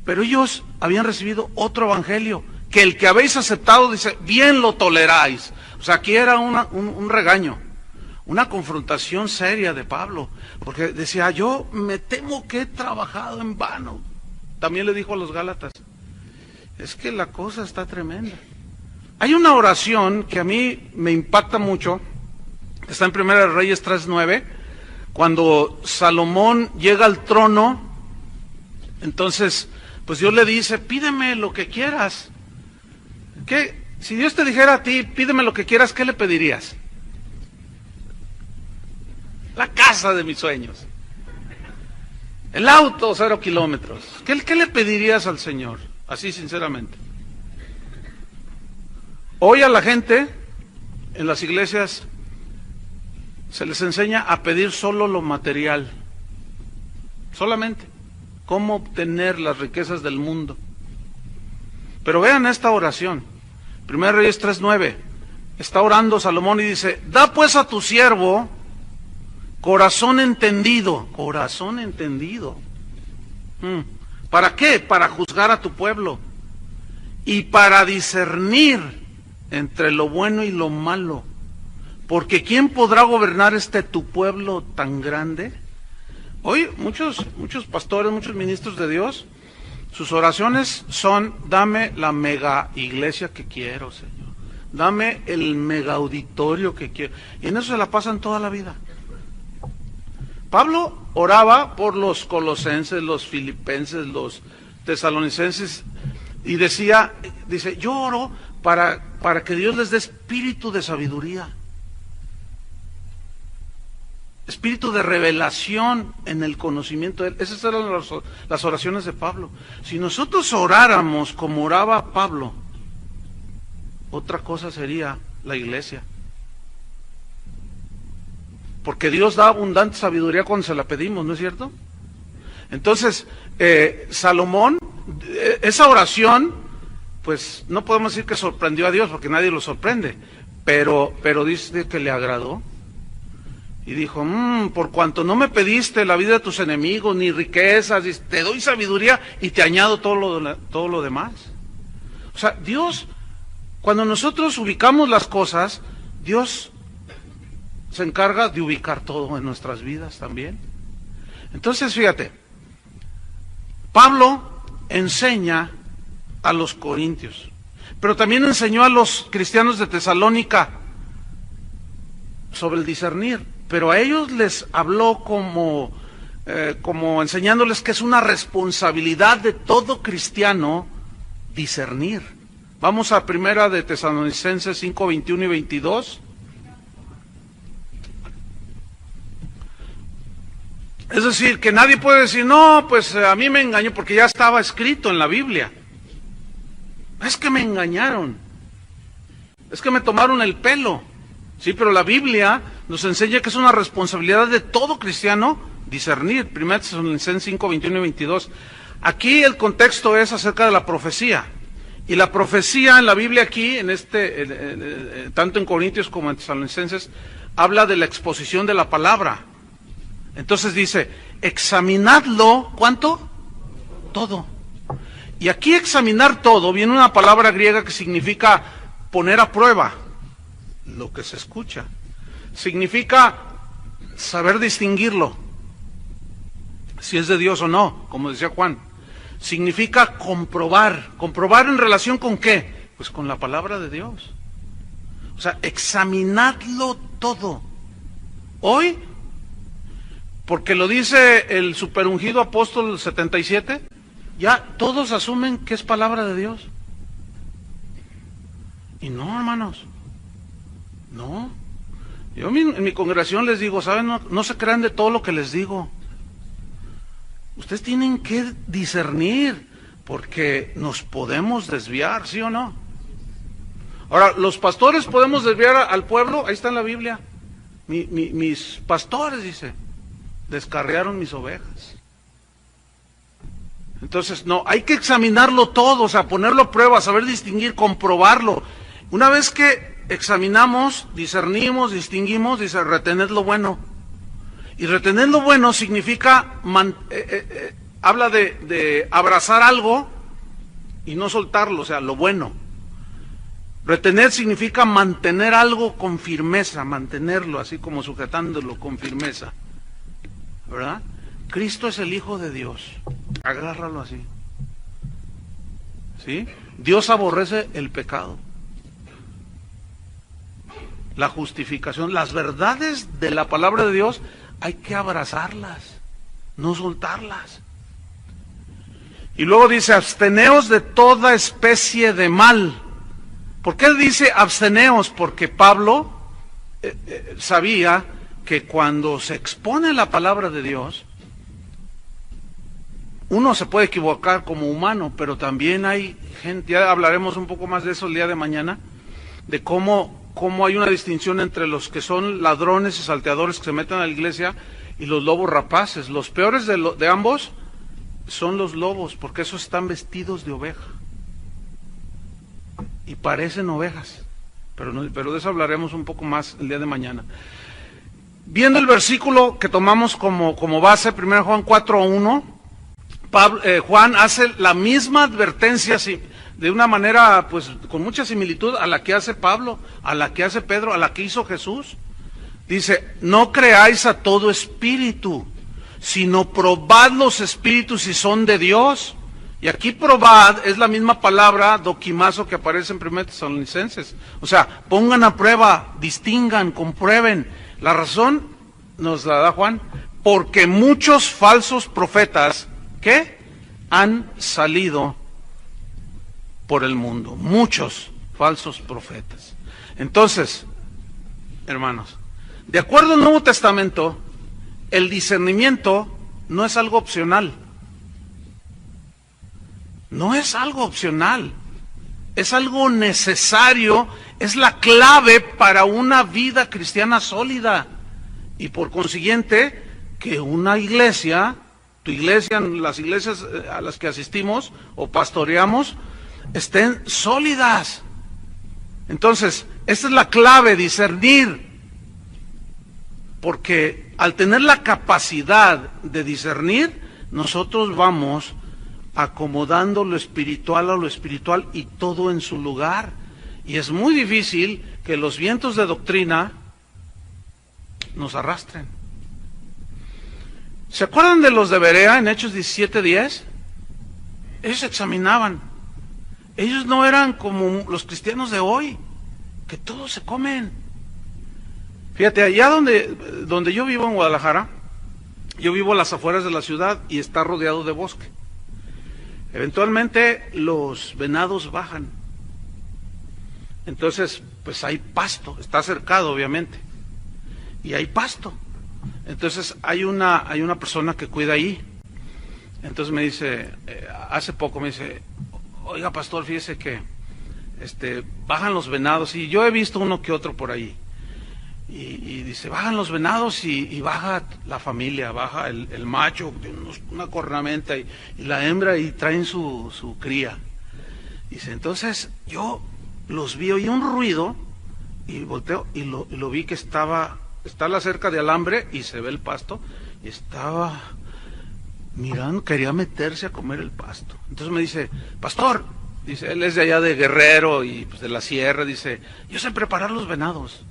Pero ellos habían recibido otro evangelio, que el que habéis aceptado, dice, bien lo toleráis. O sea, aquí era un regaño, una confrontación seria de Pablo, porque decía, yo me temo que he trabajado en vano también le dijo a los Gálatas, es que la cosa está tremenda. Hay una oración que a mí me impacta mucho, está en Primera de Reyes 3:9, cuando Salomón llega al trono, entonces, pues Dios le dice, pídeme lo que quieras. ¿Qué? Si Dios te dijera a ti, pídeme lo que quieras, ¿qué le pedirías? La casa de mis sueños. El auto, 0 kilómetros. ¿Qué le pedirías al Señor? Así sinceramente. Hoy a la gente en las iglesias se les enseña a pedir solo lo material. Solamente. Cómo obtener las riquezas del mundo. Pero vean esta oración. 1 Reyes 3:9. Está orando Salomón y dice, da pues a tu siervo corazón entendido. Corazón entendido. ¿Para qué? Para juzgar a tu pueblo. Y para discernir entre lo bueno y lo malo. Porque ¿quién podrá gobernar tu pueblo tan grande? Hoy muchos pastores, muchos ministros de Dios, sus oraciones son, dame la mega iglesia que quiero, Señor. Dame el mega auditorio que quiero. Y en eso se la pasan toda la vida. Pablo oraba por los colosenses, los filipenses, los tesalonicenses, y dice, yo oro para que Dios les dé espíritu de sabiduría. Espíritu de revelación en el conocimiento de Él. Esas eran las oraciones de Pablo. Si nosotros oráramos como oraba Pablo, otra cosa sería la iglesia. Porque Dios da abundante sabiduría cuando se la pedimos, ¿no es cierto? Entonces, Salomón, esa oración, pues no podemos decir que sorprendió a Dios, porque nadie lo sorprende, pero dice que le agradó. Y dijo, por cuanto no me pediste la vida de tus enemigos, ni riquezas, te doy sabiduría y te añado todo lo demás. O sea, Dios, cuando nosotros ubicamos las cosas, Dios se encarga de ubicar todo en nuestras vidas también. Entonces, fíjate, Pablo enseña a los corintios, pero también enseñó a los cristianos de Tesalónica sobre el discernir. Pero a ellos les habló como enseñándoles que es una responsabilidad de todo cristiano discernir. Vamos a Primera de Tesalonicenses 5, 21 y 22. Es decir, que nadie puede decir, no, pues a mí me engañó, porque ya estaba escrito en la Biblia. Es que me engañaron. Es que me tomaron el pelo. Sí, pero la Biblia nos enseña que es una responsabilidad de todo cristiano discernir. 1 Tesalonicenses 5, 21 y 22. Aquí el contexto es acerca de la profecía. Y la profecía en la Biblia aquí, tanto en Corintios como en Tesalonicenses, habla de la exposición de la palabra. Entonces dice, examinadlo, ¿cuánto? Todo. Y aquí examinar todo, viene una palabra griega que significa poner a prueba lo que se escucha. Significa saber distinguirlo, si es de Dios o no, como decía Juan. Significa comprobar. ¿Comprobar en relación con qué? Pues con la palabra de Dios. O sea, examinadlo todo. Hoy, porque lo dice el superungido apóstol 77, ya todos asumen que es palabra de Dios. Y no, hermanos, no. Yo en mi congregación les digo, ¿saben? No se crean de todo lo que les digo. Ustedes tienen que discernir, porque nos podemos desviar, ¿sí o no? Ahora, los pastores podemos desviar al pueblo, ahí está en la Biblia. Mis pastores, dice, descarriaron mis ovejas. Entonces, no, hay que examinarlo todo, o sea, ponerlo a prueba, saber distinguir, comprobarlo. Una vez que examinamos, discernimos, distinguimos, dice, retened lo bueno. Y retener lo bueno significa, habla de abrazar algo y no soltarlo, o sea, lo bueno. Retener significa mantener algo con firmeza, mantenerlo así como sujetándolo con firmeza, ¿verdad? Cristo es el Hijo de Dios, agárralo así. ¿sí? Dios aborrece el pecado. La justificación, las verdades de la palabra de Dios hay que abrazarlas, no soltarlas. Y luego dice, absteneos de toda especie de mal. ¿Por qué dice absteneos? Porque Pablo sabía que cuando se expone la palabra de Dios, uno se puede equivocar como humano, pero también hay gente, ya hablaremos un poco más de eso el día de mañana, de cómo hay una distinción entre los que son ladrones y salteadores que se meten a la iglesia y los lobos rapaces. Los peores de ambos son los lobos, porque esos están vestidos de oveja y parecen ovejas, pero de eso hablaremos un poco más el día de mañana. Viendo el versículo que tomamos como base, 1 Juan 4:1, Juan hace la misma advertencia, de una manera pues con mucha similitud a la que hace Pablo, a la que hace Pedro, a la que hizo Jesús. Dice, no creáis a todo espíritu, sino probad los espíritus si son de Dios. Y aquí probad es la misma palabra doquimazo que aparece en 1 Tesalonicenses. O sea, pongan a prueba, distingan, comprueben. La razón nos la da Juan, porque muchos falsos profetas, ¿qué? Han salido por el mundo. Muchos falsos profetas. Entonces, hermanos, de acuerdo al Nuevo Testamento, el discernimiento no es algo opcional. No es algo opcional. Es algo necesario, es la clave para una vida cristiana sólida. Y por consiguiente, que una iglesia, tu iglesia, las iglesias a las que asistimos o pastoreamos, estén sólidas. Entonces, esta es la clave, discernir. Porque al tener la capacidad de discernir, nosotros vamos acomodando lo espiritual a lo espiritual y todo en su lugar. Y es muy difícil que los vientos de doctrina nos arrastren. ¿Se acuerdan de los de Berea en Hechos 17:10? Ellos examinaban. Ellos no eran como los cristianos de hoy, que todos se comen. Fíjate, allá donde yo vivo en Guadalajara, yo vivo a las afueras de la ciudad y está rodeado de bosque. Eventualmente los venados bajan. Entonces, pues hay pasto, está cercado obviamente, y hay pasto. Entonces hay una persona que cuida ahí. Entonces me dice, hace poco me dice, oiga pastor, fíjese que bajan los venados, y yo he visto uno que otro por ahí. Y dice, bajan los venados y baja la familia, baja el macho, tiene una cornamenta, y la hembra, y traen su cría. Dice, entonces yo los vi, oí un ruido, y volteo, y lo vi que está la cerca de alambre, y se ve el pasto, y estaba mirando, quería meterse a comer el pasto. Entonces me dice, pastor, dice, él es de allá de Guerrero, y pues de la sierra, dice, yo sé preparar los venados.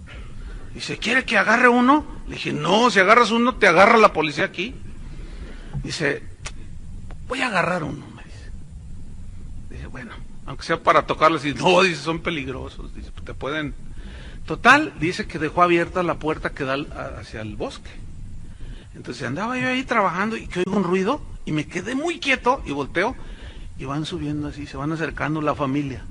Dice, ¿quiere que agarre uno? Le dije, no, si agarras uno, te agarra la policía aquí. Dice, voy a agarrar uno, me dice. Dije, bueno, aunque sea para tocarles. Y no, dice, son peligrosos. Dice, te pueden... Total, dice que dejó abierta la puerta que da hacia el bosque. Entonces andaba yo ahí trabajando y que oigo un ruido y me quedé muy quieto y volteo y van subiendo así, se van acercando la familia.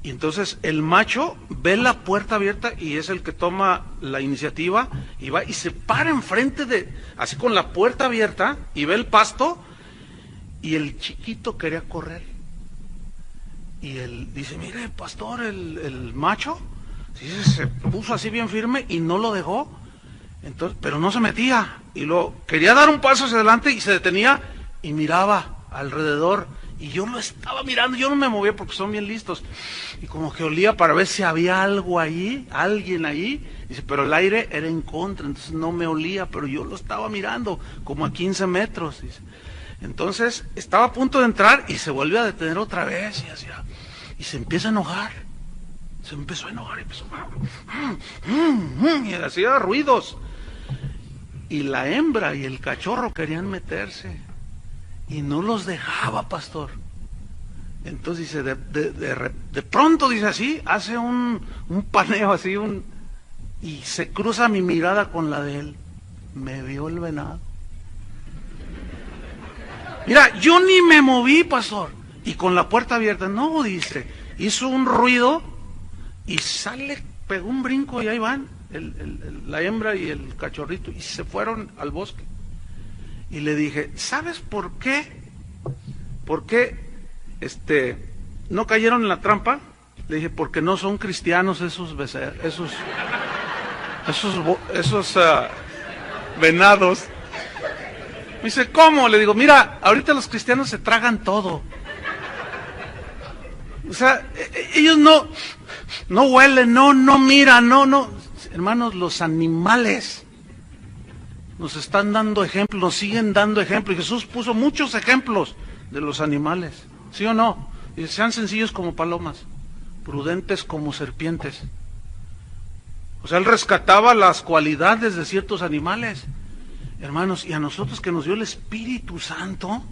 Y entonces el macho ve la puerta abierta y es el que toma la iniciativa y va y se para enfrente así con la puerta abierta, y ve el pasto, y el chiquito quería correr. Y él dice, mire pastor, el macho se puso así bien firme y no lo dejó. Entonces, pero no se metía, y luego quería dar un paso hacia adelante y se detenía y miraba alrededor. Y yo lo estaba mirando, yo no me movía porque son bien listos. Y como que olía para ver si había algo ahí, alguien ahí. Dice, pero el aire era en contra, entonces no me olía, pero yo lo estaba mirando, como a 15 metros. Dice. Entonces estaba a punto de entrar y se volvió a detener otra vez y se empieza a enojar. Se empezó a enojar y empezó y hacía ruidos. Y la hembra y el cachorro querían meterse. Y no los dejaba, pastor. Entonces dice, de pronto dice así, hace un paneo así, y se cruza mi mirada con la de él. Me vio el venado. Mira, yo ni me moví, pastor. Y con la puerta abierta, no, dice, hizo un ruido y sale, pegó un brinco y ahí van, la hembra y el cachorrito, y se fueron al bosque. Y le dije, ¿sabes por qué? ¿Por qué no cayeron en la trampa? Le dije, porque no son cristianos esos venados. Me dice, ¿cómo? Le digo, mira, ahorita los cristianos se tragan todo. O sea, ellos no huelen, no miran, no. Hermanos, los animales nos están dando ejemplos, nos siguen dando ejemplos. Y Jesús puso muchos ejemplos de los animales, ¿sí o no? Y sean sencillos como palomas, prudentes como serpientes. O sea, él rescataba las cualidades de ciertos animales. Hermanos, y a nosotros que nos dio el Espíritu Santo,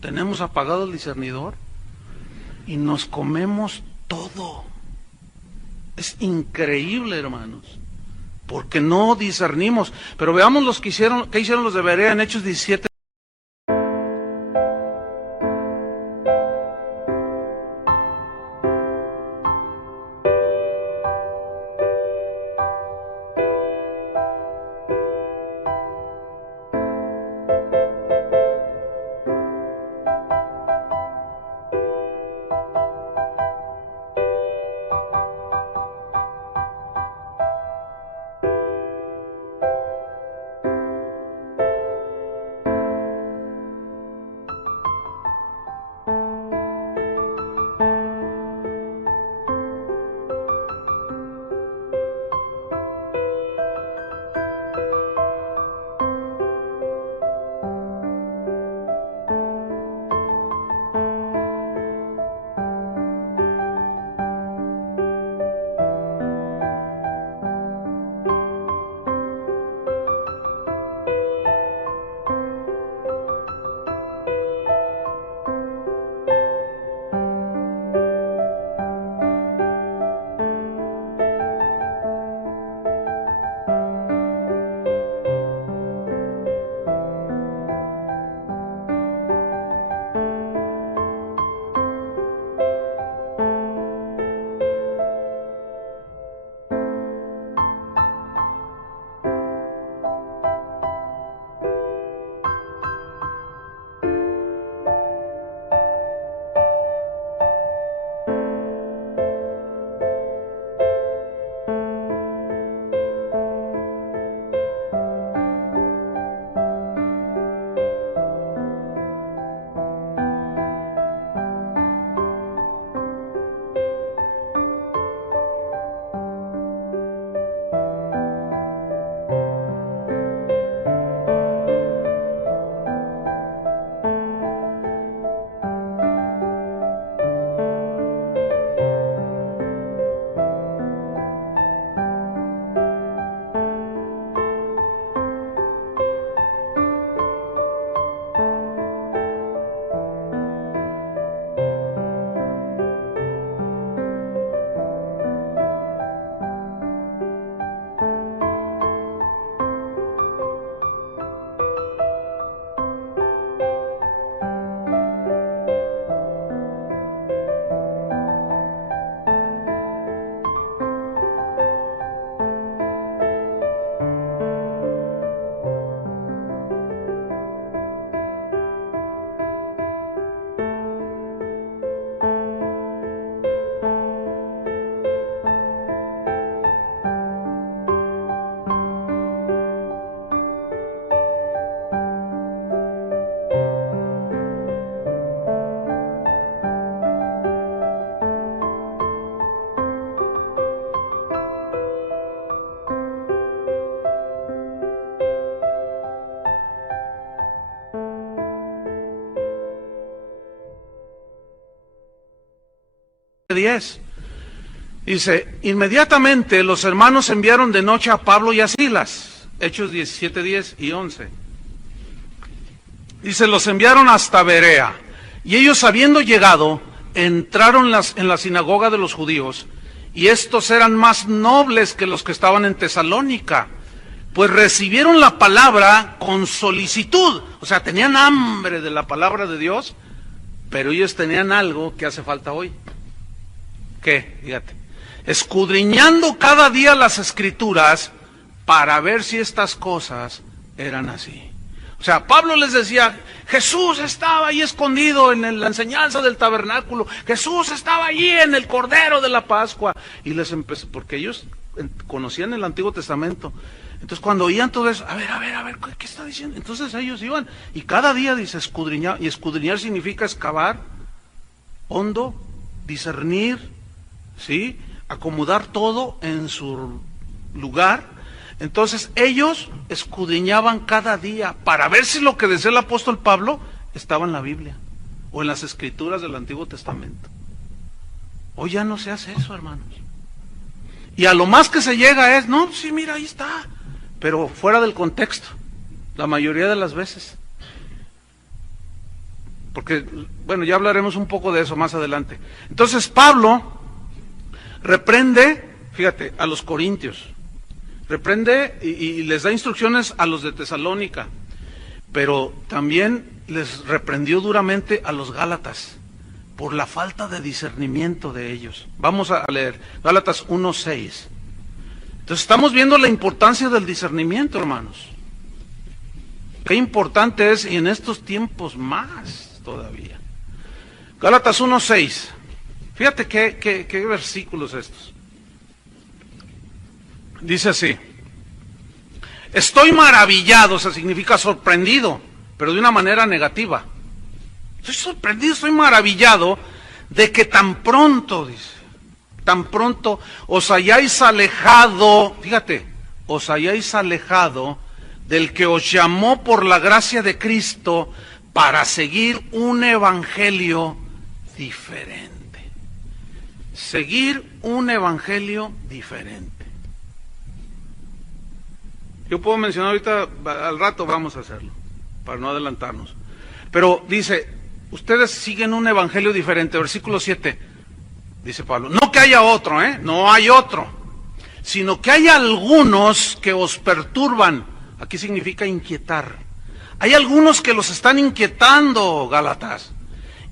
tenemos apagado el discernidor y nos comemos todo. Es increíble, hermanos, porque no discernimos. Pero veamos qué hicieron los de Berea en Hechos 17. 17:10. Dice, inmediatamente los hermanos enviaron de noche a Pablo y a Silas. Hechos 17:10 y 11. Dice, los enviaron hasta Berea. Y ellos, habiendo llegado, entraron en la sinagoga de los judíos. Y estos eran más nobles que los que estaban en Tesalónica, pues recibieron la palabra con solicitud. O sea, tenían hambre de la palabra de Dios, pero ellos tenían algo que hace falta hoy. ¿Qué? Fíjate. Escudriñando cada día las escrituras para ver si estas cosas eran así. O sea, Pablo les decía, Jesús estaba ahí escondido en la enseñanza del tabernáculo, Jesús estaba allí en el Cordero de la Pascua. Y les empezó, porque ellos conocían el Antiguo Testamento. Entonces cuando oían todo eso, a ver, ¿qué está diciendo? Entonces ellos iban, y cada día dice escudriñar, y escudriñar significa excavar hondo, discernir, ¿sí? Acomodar todo en su lugar. Entonces ellos escudriñaban cada día para ver si lo que decía el apóstol Pablo estaba en la Biblia o en las escrituras del Antiguo Testamento. Hoy ya no se hace eso, hermanos. Y a lo más que se llega es, no, sí, mira, ahí está, pero fuera del contexto, la mayoría de las veces. Porque, bueno, ya hablaremos un poco de eso más adelante. Entonces Pablo reprende, fíjate, a los corintios. Reprende y les da instrucciones a los de Tesalónica, pero también les reprendió duramente a los gálatas por la falta de discernimiento de ellos. Vamos a leer Gálatas 1:6. Entonces estamos viendo la importancia del discernimiento, hermanos. Qué importante es, y en estos tiempos más todavía. Gálatas 1:6. Fíjate qué versículos estos. Dice así, estoy maravillado, o sea, significa sorprendido, pero de una manera negativa. Estoy sorprendido, estoy maravillado de que tan pronto, dice, tan pronto os hayáis alejado, fíjate, os hayáis alejado del que os llamó por la gracia de Cristo para seguir un evangelio diferente. Seguir un evangelio diferente. Yo puedo mencionar ahorita, al rato vamos a hacerlo, para no adelantarnos. Pero dice, ustedes siguen un evangelio diferente. Versículo 7, dice Pablo, no que haya otro, no hay otro, sino que hay algunos que os perturban. Aquí significa inquietar. Hay algunos que los están inquietando, Gálatas,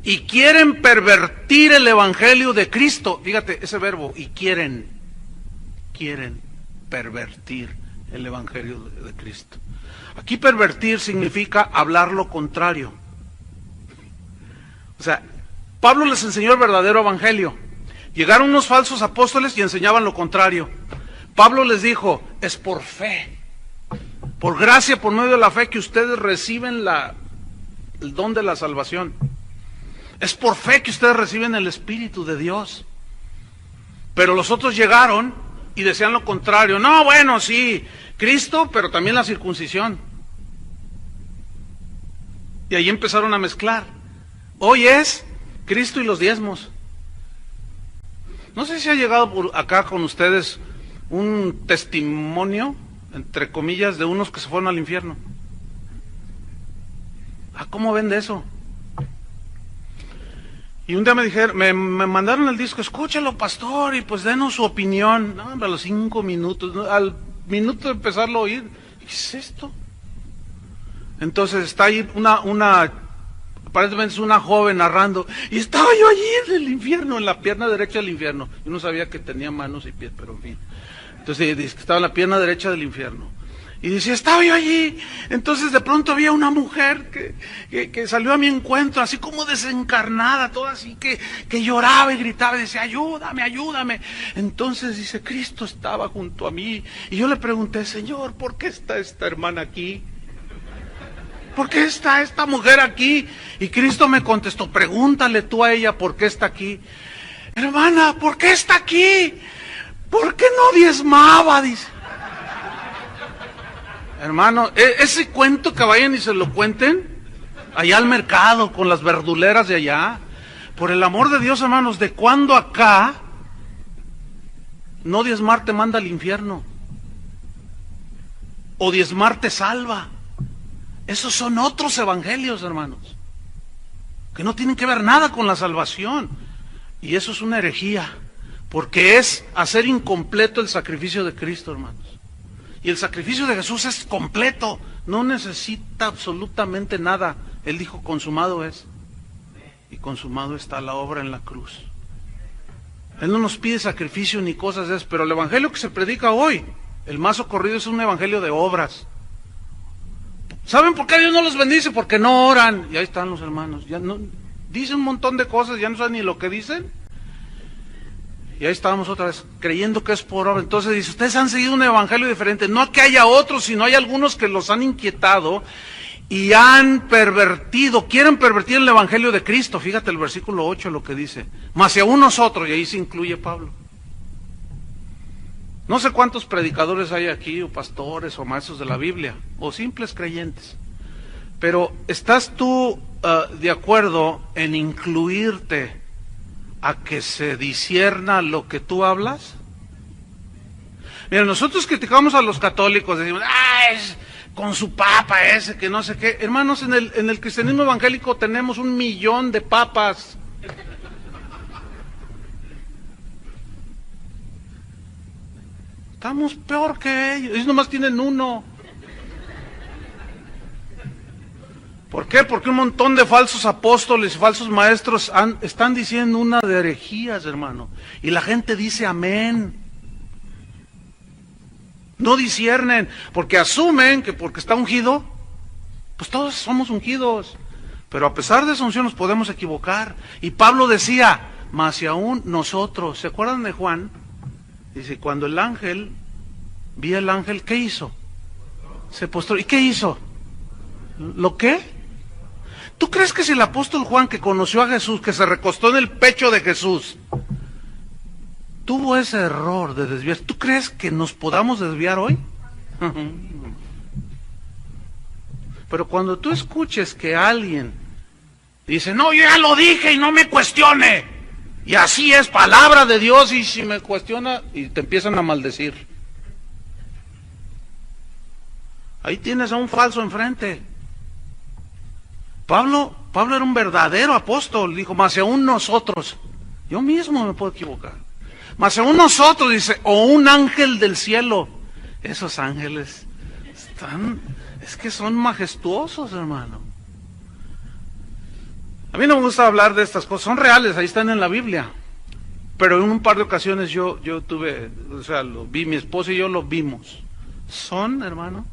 y quieren pervertir el evangelio de Cristo. Fíjate ese verbo, y quieren pervertir el evangelio de Cristo. Aquí pervertir significa hablar lo contrario. O sea, Pablo les enseñó el verdadero evangelio. Llegaron unos falsos apóstoles y enseñaban lo contrario. Pablo les dijo, es por fe, por gracia, por medio de la fe que ustedes reciben el don de la salvación. Es por fe que ustedes reciben el Espíritu de Dios. Pero los otros llegaron y decían lo contrario. No, bueno, sí, Cristo, pero también la circuncisión. Y ahí empezaron a mezclar. Hoy es Cristo y los diezmos. No sé si ha llegado por acá con ustedes un testimonio, entre comillas, de unos que se fueron al infierno. ¿Cómo ven de eso? Y un día me dijeron, me mandaron el disco, escúchalo, pastor, y pues denos su opinión. No, a los 5 minutos, al minuto de empezarlo a oír, ¿qué es esto? Entonces está ahí aparentemente es una joven narrando, y estaba yo allí en el infierno, en la pierna derecha del infierno. Yo no sabía que tenía manos y pies, pero en fin. Entonces dice que estaba en la pierna derecha del infierno. Y dice, estaba yo allí. Entonces de pronto había una mujer que salió a mi encuentro, así como desencarnada, toda así, que lloraba y gritaba, y decía, ayúdame, ayúdame. Entonces dice, Cristo estaba junto a mí. Y yo le pregunté, Señor, ¿por qué está esta hermana aquí? ¿Por qué está esta mujer aquí? Y Cristo me contestó, pregúntale tú a ella por qué está aquí. Hermana, ¿por qué está aquí? ¿Por qué no diezmaba? Dice. Hermano, ese cuento que vayan y se lo cuenten allá al mercado con las verduleras de allá. Por el amor de Dios, hermanos, ¿de cuándo acá no diezmar te manda al infierno? O diezmar te salva. Esos son otros evangelios, hermanos, que no tienen que ver nada con la salvación. Y eso es una herejía, porque es hacer incompleto el sacrificio de Cristo, hermanos. Y el sacrificio de Jesús es completo, no necesita absolutamente nada. Él dijo, consumado es. Y consumado está la obra en la cruz. Él no nos pide sacrificio ni cosas de eso, pero el evangelio que se predica hoy, el más socorrido, es un evangelio de obras. ¿Saben por qué Dios no los bendice? Porque no oran. Y ahí están los hermanos. Ya no, dicen un montón de cosas, ya no saben ni lo que dicen. Y ahí estábamos otra vez, creyendo que es por obra. Entonces dice, ustedes han seguido un evangelio diferente. No que haya otros, sino hay algunos que los han inquietado y han pervertido, quieren pervertir el evangelio de Cristo. Fíjate el versículo 8 lo que dice. Mas si aún nosotros, y ahí se incluye Pablo. No sé cuántos predicadores hay aquí, o pastores, o maestros de la Biblia, o simples creyentes. Pero ¿estás tú de acuerdo en incluirte a que se discierna lo que tú hablas? Mira, nosotros criticamos a los católicos, decimos, con su papa ese, que no sé qué. Hermanos, en el cristianismo evangélico tenemos 1 millón de papas. Estamos peor que ellos nomás tienen uno. ¿Por qué? Porque un montón de falsos apóstoles y falsos maestros están diciendo una de herejías, hermano. Y la gente dice amén. No disciernen, porque asumen que porque está ungido, pues todos somos ungidos. Pero a pesar de esa unción nos podemos equivocar. Y Pablo decía, mas si aún nosotros, ¿se acuerdan de Juan? Dice, cuando el ángel, vi el ángel, ¿qué hizo? Se postró. ¿Y qué hizo? ¿Lo qué? ¿Tú crees que si el apóstol Juan, que conoció a Jesús, que se recostó en el pecho de Jesús, tuvo ese error de desviar, ¿tú crees que nos podamos desviar hoy? Pero cuando tú escuches que alguien dice, no, yo ya lo dije y no me cuestione, y así es, palabra de Dios, y si me cuestiona, y te empiezan a maldecir, ahí tienes a un falso enfrente. Pablo era un verdadero apóstol, dijo, mas si aún nosotros, yo mismo me puedo equivocar, mas si aún nosotros, dice, o un ángel del cielo. Esos ángeles es que son majestuosos, hermano. A mí no me gusta hablar de estas cosas, son reales, ahí están en la Biblia. Pero en un par de ocasiones yo tuve, o sea, lo vi, mi esposa y yo lo vimos. Son, hermano,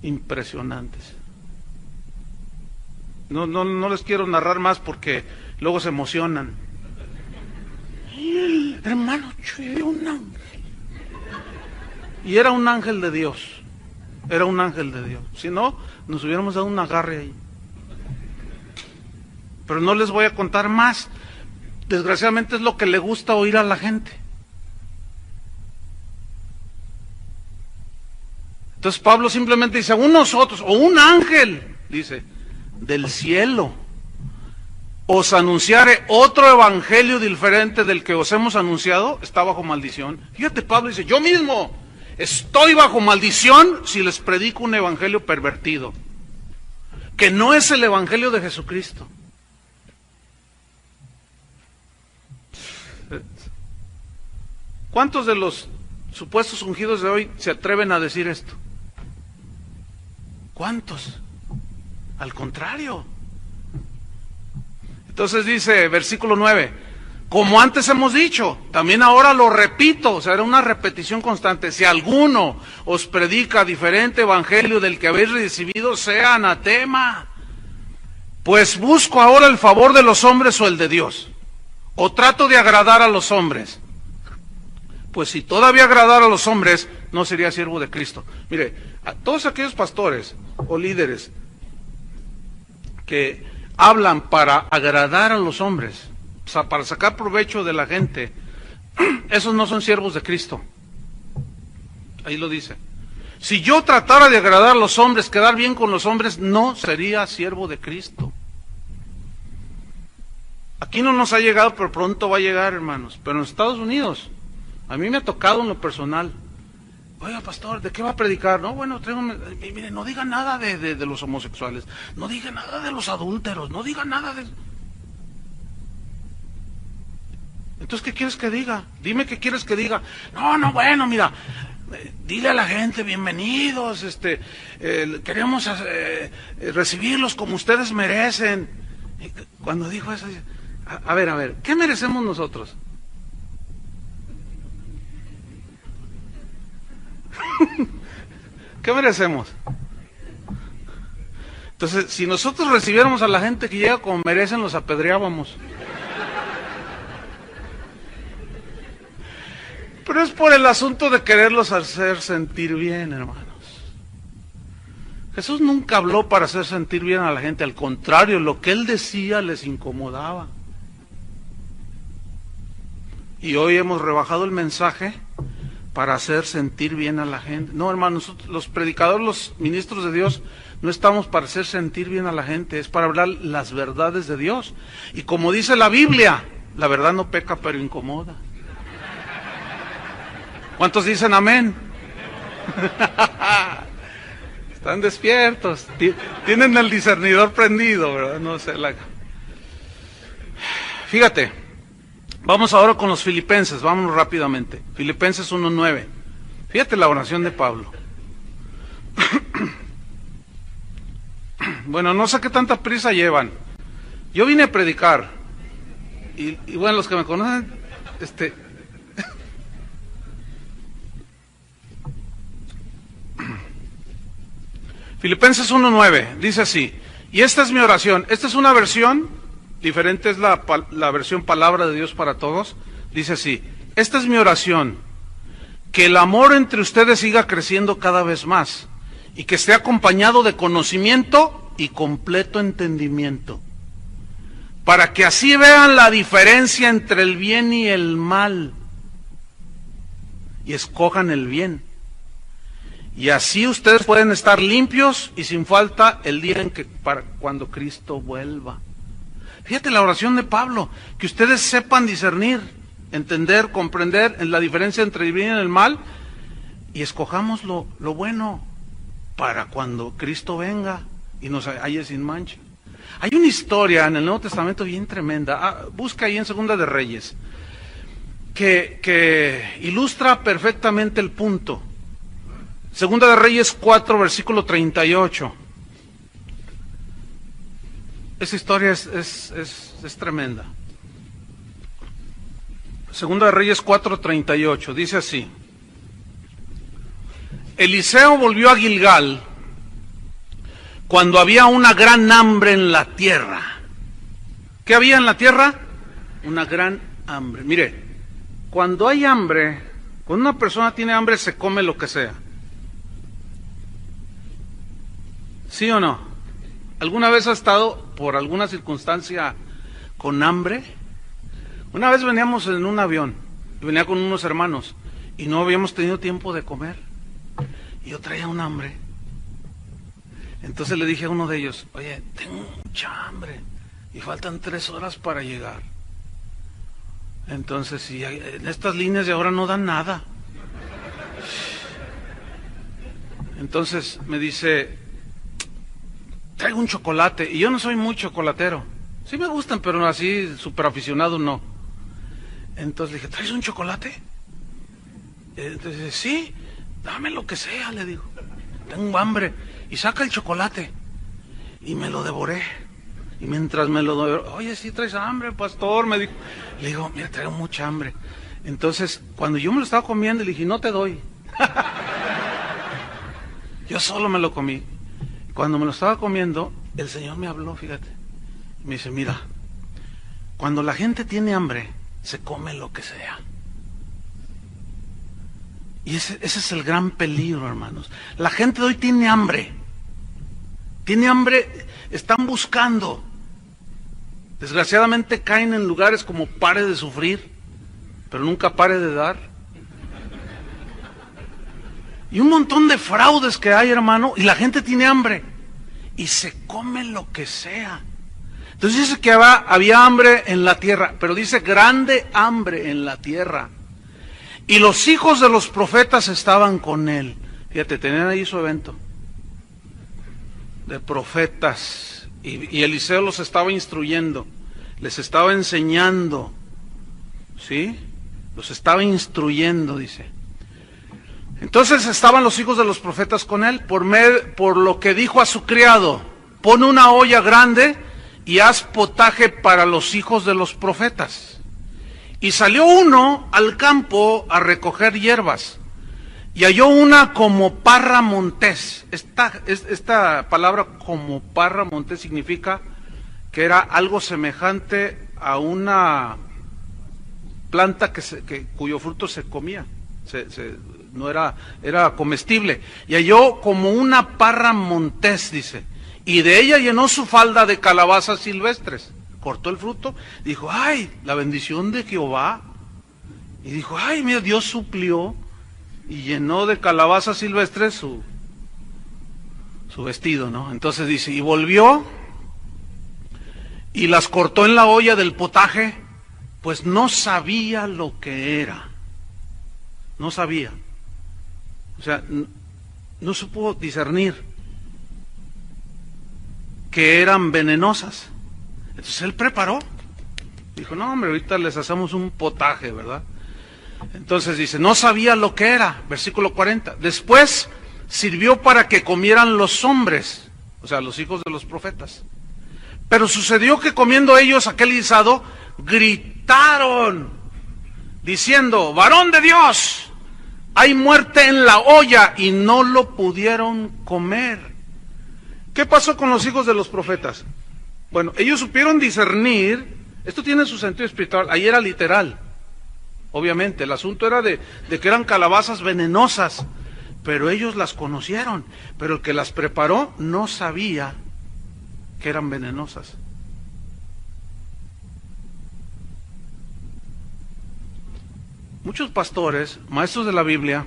impresionantes. No les quiero narrar más porque luego se emocionan. Hermano, yo vi un ángel. Y era un ángel de Dios. Era un ángel de Dios. Si no, nos hubiéramos dado un agarre ahí. Pero no les voy a contar más. Desgraciadamente es lo que le gusta oír a la gente. Entonces Pablo simplemente dice, aún nosotros, o un ángel, dice, del cielo, os anunciare otro evangelio diferente del que os hemos anunciado, está bajo maldición. Fíjate, Pablo dice, yo mismo estoy bajo maldición si les predico un evangelio pervertido, que no es el evangelio de Jesucristo. ¿Cuántos de los supuestos ungidos de hoy se atreven a decir esto? ¿Cuántos? Al contrario. Entonces dice, versículo 9, como antes hemos dicho, también ahora lo repito, o sea, era una repetición constante, si alguno os predica diferente evangelio del que habéis recibido, sea anatema. Pues busco ahora el favor de los hombres o el de Dios, o trato de agradar a los hombres. Pues si todavía agradara a los hombres, no sería siervo de Cristo. Mire, a todos aquellos pastores o líderes que hablan para agradar a los hombres, o sea, para sacar provecho de la gente, esos no son siervos de Cristo. Ahí lo dice. Si yo tratara de agradar a los hombres, quedar bien con los hombres, no sería siervo de Cristo. Aquí no nos ha llegado, pero pronto va a llegar, hermanos. Pero en Estados Unidos, a mí me ha tocado en lo personal. Oiga, pastor, ¿de qué va a predicar? No, bueno, mire, no diga nada de los homosexuales, no diga nada de los adúlteros, no diga nada de... Entonces, ¿qué quieres que diga? Dime qué quieres que diga. No, bueno, mira, dile a la gente, bienvenidos, queremos recibirlos como ustedes merecen. Y cuando dijo eso, a ver, ¿qué merecemos nosotros? ¿Qué merecemos? Entonces, si nosotros recibiéramos a la gente que llega como merecen, los apedreábamos. Pero es por el asunto de quererlos hacer sentir bien, hermanos. Jesús nunca habló para hacer sentir bien a la gente, al contrario, lo que Él decía les incomodaba. Y hoy hemos rebajado el mensaje para hacer sentir bien a la gente. No, hermanos, nosotros, los predicadores, los ministros de Dios, no estamos para hacer sentir bien a la gente, es para hablar las verdades de Dios. Y como dice la Biblia, la verdad no peca, pero incomoda. ¿Cuántos dicen amén? Están despiertos, tienen el discernidor prendido, ¿verdad? No sé, Fíjate, vamos ahora con los filipenses, vámonos rápidamente. Filipenses 1:9. Fíjate la oración de Pablo. Bueno, no sé qué tanta prisa llevan. Yo vine a predicar. Y bueno, los que me conocen, Filipenses 1:9, dice así, y esta es mi oración. Esta es una versión, diferente es la versión palabra de Dios para todos. Dice así, esta es mi oración, que el amor entre ustedes siga creciendo cada vez más, y que esté acompañado de conocimiento y completo entendimiento, para que así vean la diferencia entre el bien y el mal, y escojan el bien. Y así ustedes pueden estar limpios y sin falta el día en que cuando Cristo vuelva. Fíjate la oración de Pablo, que ustedes sepan discernir, entender, comprender en la diferencia entre el bien y el mal, y escojamos lo bueno para cuando Cristo venga y nos halle sin mancha. Hay una historia en el Nuevo Testamento bien tremenda, busca ahí en Segunda de Reyes, que ilustra perfectamente el punto. Segunda de Reyes 4, versículo 38. Esa historia es tremenda. Segunda de Reyes 4, 38. Dice así. Eliseo volvió a Gilgal cuando había una gran hambre en la tierra. ¿Qué había en la tierra? Una gran hambre. Mire, cuando hay hambre, cuando una persona tiene hambre, se come lo que sea. ¿Sí o no? ¿Alguna vez ha estado por alguna circunstancia con hambre? Una vez veníamos en un avión, y venía con unos hermanos, y no habíamos tenido tiempo de comer, y yo traía un hambre. Entonces le dije a uno de ellos, oye, tengo mucha hambre, y faltan 3 horas para llegar. Entonces, si en estas líneas de ahora no dan nada. Entonces me dice, traigo un chocolate, y yo no soy muy chocolatero. Sí me gustan, pero así súper aficionado no. Entonces le dije, ¿traes un chocolate? Entonces dice, sí, dame lo que sea, le digo. Tengo hambre. Y saca el chocolate. Y me lo devoré. Y mientras me lo devoré, oye, ¿sí traes hambre, pastor? Me dijo. Le digo, mira, traigo mucha hambre. Entonces, cuando yo me lo estaba comiendo, le dije, no te doy. Yo solo me lo comí. Cuando me lo estaba comiendo, el Señor me habló, fíjate. Me dice, mira, cuando la gente tiene hambre, se come lo que sea. Y ese es el gran peligro, hermanos. La gente de hoy tiene hambre. Tiene hambre, están buscando. Desgraciadamente caen en lugares como pare de sufrir, pero nunca pare de dar. Y un montón de fraudes que hay, hermano, y la gente tiene hambre y se come lo que sea. Entonces dice que había hambre en la tierra, pero dice grande hambre en la tierra. Y los hijos de los profetas estaban con él. Fíjate, tenían ahí su evento de profetas. Y Eliseo los estaba instruyendo, les estaba enseñando, ¿sí? Los estaba instruyendo, dice. Entonces estaban los hijos de los profetas con él, por lo que dijo a su criado: pon una olla grande y haz potaje para los hijos de los profetas. Y salió uno al campo a recoger hierbas, y halló una como parra montés. Esta palabra como parra montés significa que era algo semejante a una planta cuyo fruto se comía, no era comestible. Y halló como una parra montés, dice, y de ella llenó su falda de calabazas silvestres. Cortó el fruto, dijo: ay, la bendición de Jehová. Y dijo: ay, mira, Dios suplió, y llenó de calabazas silvestres su vestido, ¿no? Entonces dice, y volvió y las cortó en la olla del potaje, pues no sabía lo que era. No sabía. O sea, no supo discernir que eran venenosas. Entonces él preparó. Dijo: no, hombre, ahorita les hacemos un potaje, ¿verdad? Entonces dice, no sabía lo que era. Versículo 40. Después sirvió para que comieran los hombres, o sea, los hijos de los profetas. Pero sucedió que comiendo ellos aquel guisado, gritaron, diciendo: varón de Dios, hay muerte en la olla, y no lo pudieron comer. ¿Qué pasó con los hijos de los profetas? Bueno, ellos supieron discernir. Esto tiene su sentido espiritual. Ahí era literal, obviamente. El asunto era de que eran calabazas venenosas, pero ellos las conocieron. Pero el que las preparó no sabía que eran venenosas. Muchos pastores, maestros de la Biblia,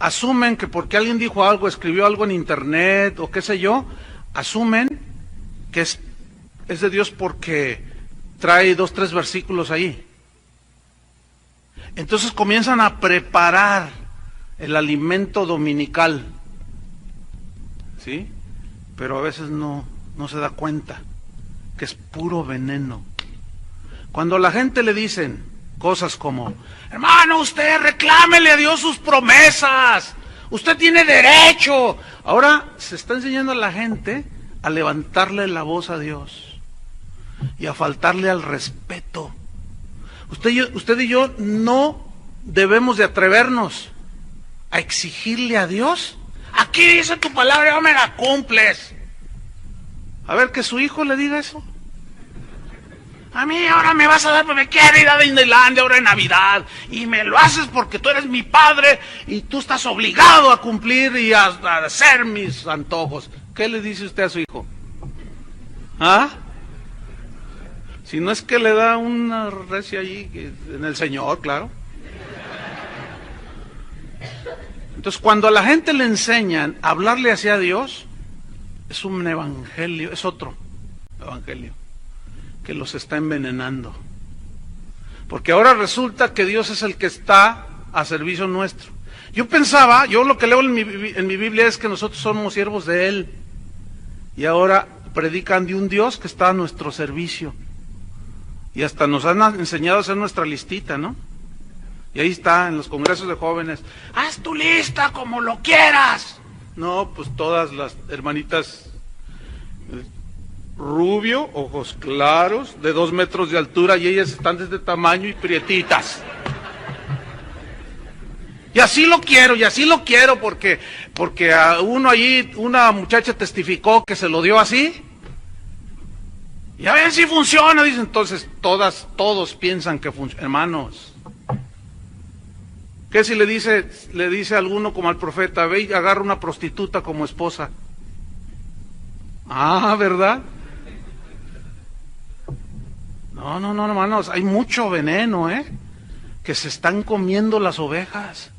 asumen que porque alguien dijo algo, escribió algo en internet o qué sé yo, asumen que es de Dios porque trae 2, 3 versículos ahí. Entonces comienzan a preparar el alimento dominical, ¿sí? Pero a veces no se da cuenta que es puro veneno. Cuando a la gente le dicen cosas como: hermano, usted reclámele a Dios sus promesas, usted tiene derecho. Ahora se está enseñando a la gente a levantarle la voz a Dios y a faltarle al respeto. Usted y yo no debemos de atrevernos a exigirle a Dios: aquí dice tu palabra, no me la cumples. A ver, que su hijo le diga eso. A mí ahora me vas a dar, porque me quiero ir a Disneylandia ahora en Navidad, y me lo haces porque tú eres mi padre y tú estás obligado a cumplir y a hacer mis antojos. ¿Qué le dice usted a su hijo? ¿Ah? Si no es que le da una recia allí en el Señor, claro. Entonces, cuando a la gente le enseñan a hablarle hacia Dios, es un evangelio, es otro evangelio que los está envenenando. Porque ahora resulta que Dios es el que está a servicio nuestro. Yo lo que leo en mi Biblia es que nosotros somos siervos de Él. Y ahora predican de un Dios que está a nuestro servicio. Y hasta nos han enseñado a hacer nuestra listita, ¿no? Y ahí está, en los congresos de jóvenes: haz tu lista como lo quieras. No, pues todas las hermanitas rubio, ojos claros, de 2 metros de altura, y ellas están de este tamaño y prietitas. Y así lo quiero, porque a uno allí, una muchacha testificó que se lo dio así. Y a ver si funciona, dice. Entonces todos piensan que funciona. Hermanos, ¿qué si le dice a alguno como al profeta: ve y agarra una prostituta como esposa? Ah, ¿verdad? No, hermanos, hay mucho veneno, que se están comiendo las ovejas.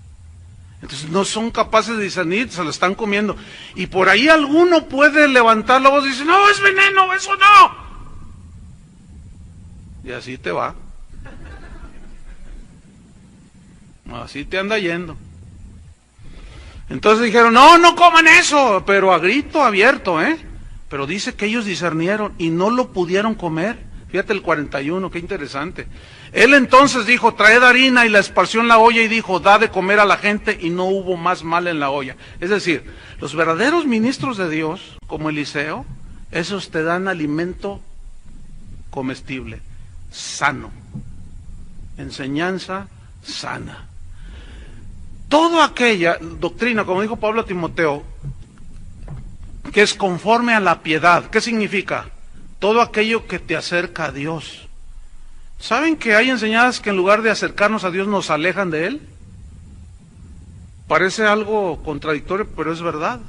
Entonces no son capaces de discernir, se lo están comiendo. Y por ahí alguno puede levantar la voz y decir, no, es veneno, eso no. Y así te va. Así te anda yendo. Entonces dijeron, no, no coman eso, pero a grito abierto, Pero dice que ellos discernieron y no lo pudieron comer. Fíjate el 41, qué interesante. Él entonces dijo, traed harina, y la esparció en la olla y dijo, da de comer a la gente, y no hubo más mal en la olla. Es decir, los verdaderos ministros de Dios, como Eliseo, esos te dan alimento comestible, sano, enseñanza sana. Toda aquella doctrina, como dijo Pablo a Timoteo, que es conforme a la piedad. ¿Qué significa? Todo aquello que te acerca a Dios. ¿Saben que hay enseñanzas que en lugar de acercarnos a Dios nos alejan de Él? Parece algo contradictorio, pero es verdad.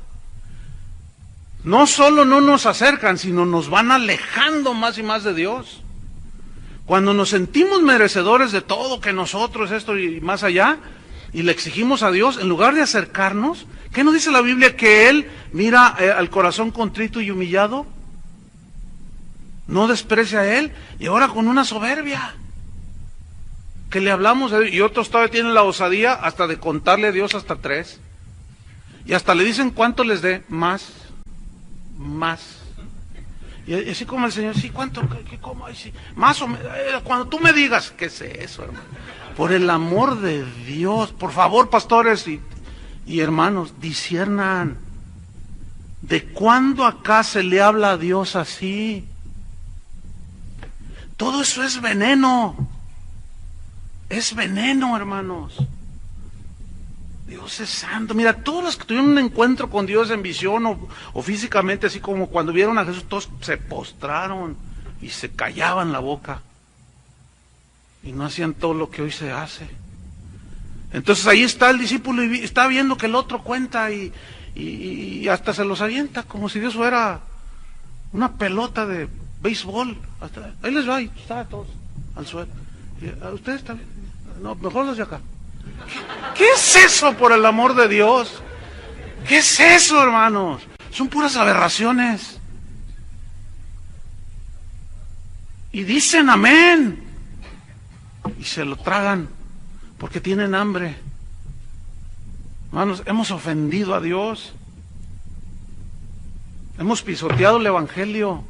No solo no nos acercan, sino nos van alejando más y más de Dios. Cuando nos sentimos merecedores de todo, que nosotros, esto y más allá, y le exigimos a Dios, en lugar de acercarnos, ¿qué nos dice la Biblia? Que Él mira al corazón contrito y humillado, no desprecia a Él, y ahora con una soberbia, que le hablamos a Dios, y otros todavía tienen la osadía hasta de contarle a Dios hasta 3, y hasta le dicen cuánto les dé, más, y así como el Señor, sí, ¿cuánto? ¿Cómo? Sí, más o menos, cuando tú me digas, ¿qué es eso, hermano? Por el amor de Dios, por favor, pastores y hermanos, disciernan. ¿De cuándo acá se le habla a Dios así? Todo eso es veneno. Es veneno, hermanos. Dios es santo. Mira, todos los que tuvieron un encuentro con Dios en visión o físicamente, así como cuando vieron a Jesús, todos se postraron y se callaban la boca. Y no hacían todo lo que hoy se hace. Entonces ahí está el discípulo y está viendo que el otro cuenta y hasta se los avienta como si Dios fuera una pelota de béisbol. Ahí les va, ahí está todos al suelo. ¿A ustedes también? No, mejor los de acá. ¿Qué es eso, por el amor de Dios? ¿Qué es eso, hermanos? Son puras aberraciones. Y dicen amén. Y se lo tragan porque tienen hambre. Hermanos, hemos ofendido a Dios. Hemos pisoteado el Evangelio.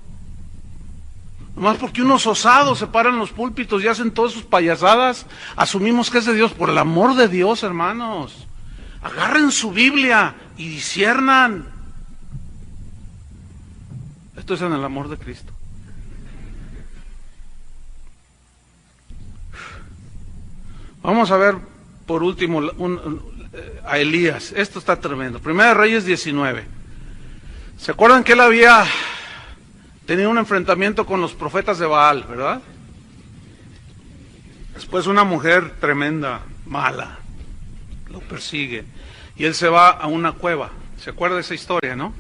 Nomás porque unos osados se paran en los púlpitos y hacen todas sus payasadas, asumimos que es de Dios. Por el amor de Dios, hermanos, agarren su Biblia y disciernan. Esto es en el amor de Cristo. Vamos a ver por último a Elías. Esto está tremendo. Primera de Reyes 19. ¿Se acuerdan que él había tenido un enfrentamiento con los profetas de Baal, verdad? Después una mujer tremenda, mala, lo persigue y él se va a una cueva. ¿Se acuerda de esa historia, no?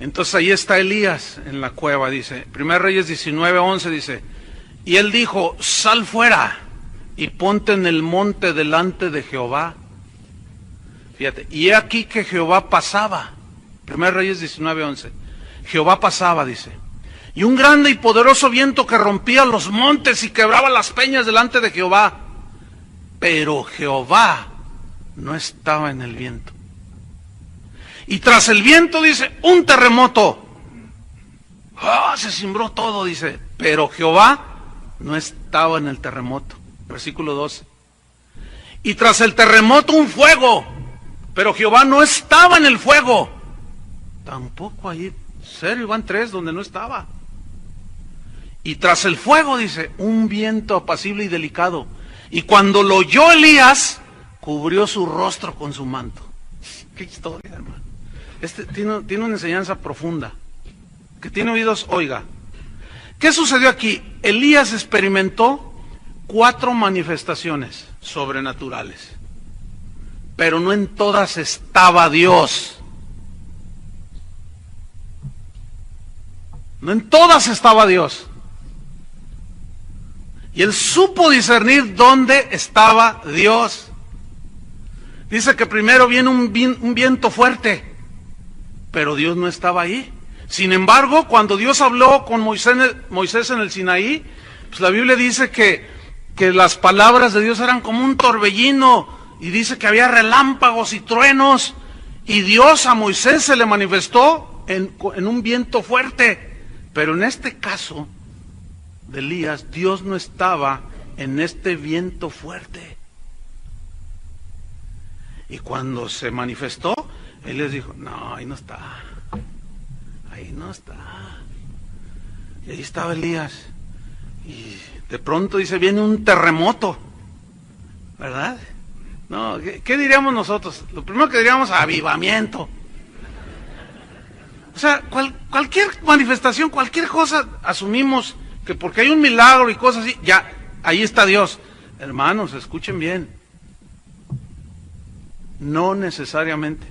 Entonces ahí está Elías en la cueva, dice. Primera Reyes 19:11 dice, y él dijo, sal fuera y ponte en el monte delante de Jehová. Fíjate, y he aquí que Jehová pasaba. Primera Reyes 19:11. Jehová pasaba, dice, y un grande y poderoso viento que rompía los montes y quebraba las peñas delante de Jehová. Pero Jehová no estaba en el viento. Y tras el viento, dice, un terremoto. Se cimbró todo, dice, pero Jehová no estaba en el terremoto. Versículo 12. Y tras el terremoto un fuego, pero Jehová no estaba en el fuego. Tampoco ahí. Serio, van 3 donde no estaba. Y tras el fuego, dice, un viento apacible y delicado. Y cuando lo oyó Elías, cubrió su rostro con su manto. Qué historia, hermano. Tiene una enseñanza profunda. Que tiene oídos, oiga. ¿Qué sucedió aquí? Elías experimentó 4 manifestaciones sobrenaturales. Pero no en todas estaba Dios. No en todas estaba Dios. Y él supo discernir dónde estaba Dios. Dice que primero viene un viento fuerte, pero Dios no estaba ahí. Sin embargo, cuando Dios habló con Moisés en el Sinaí, pues la Biblia dice que las palabras de Dios eran como un torbellino, y dice que había relámpagos y truenos, y Dios a Moisés se le manifestó en un viento fuerte. Pero en este caso de Elías, Dios no estaba en este viento fuerte. Y cuando se manifestó, Elías dijo, no, ahí no está. Ahí no está. Y ahí estaba Elías. Y de pronto dice, viene un terremoto. ¿Verdad? No, ¿qué diríamos nosotros? Lo primero que diríamos, avivamiento. O sea, cualquier manifestación, cualquier cosa, asumimos que porque hay un milagro y cosas así, ya, ahí está Dios. Hermanos, escuchen bien. No necesariamente.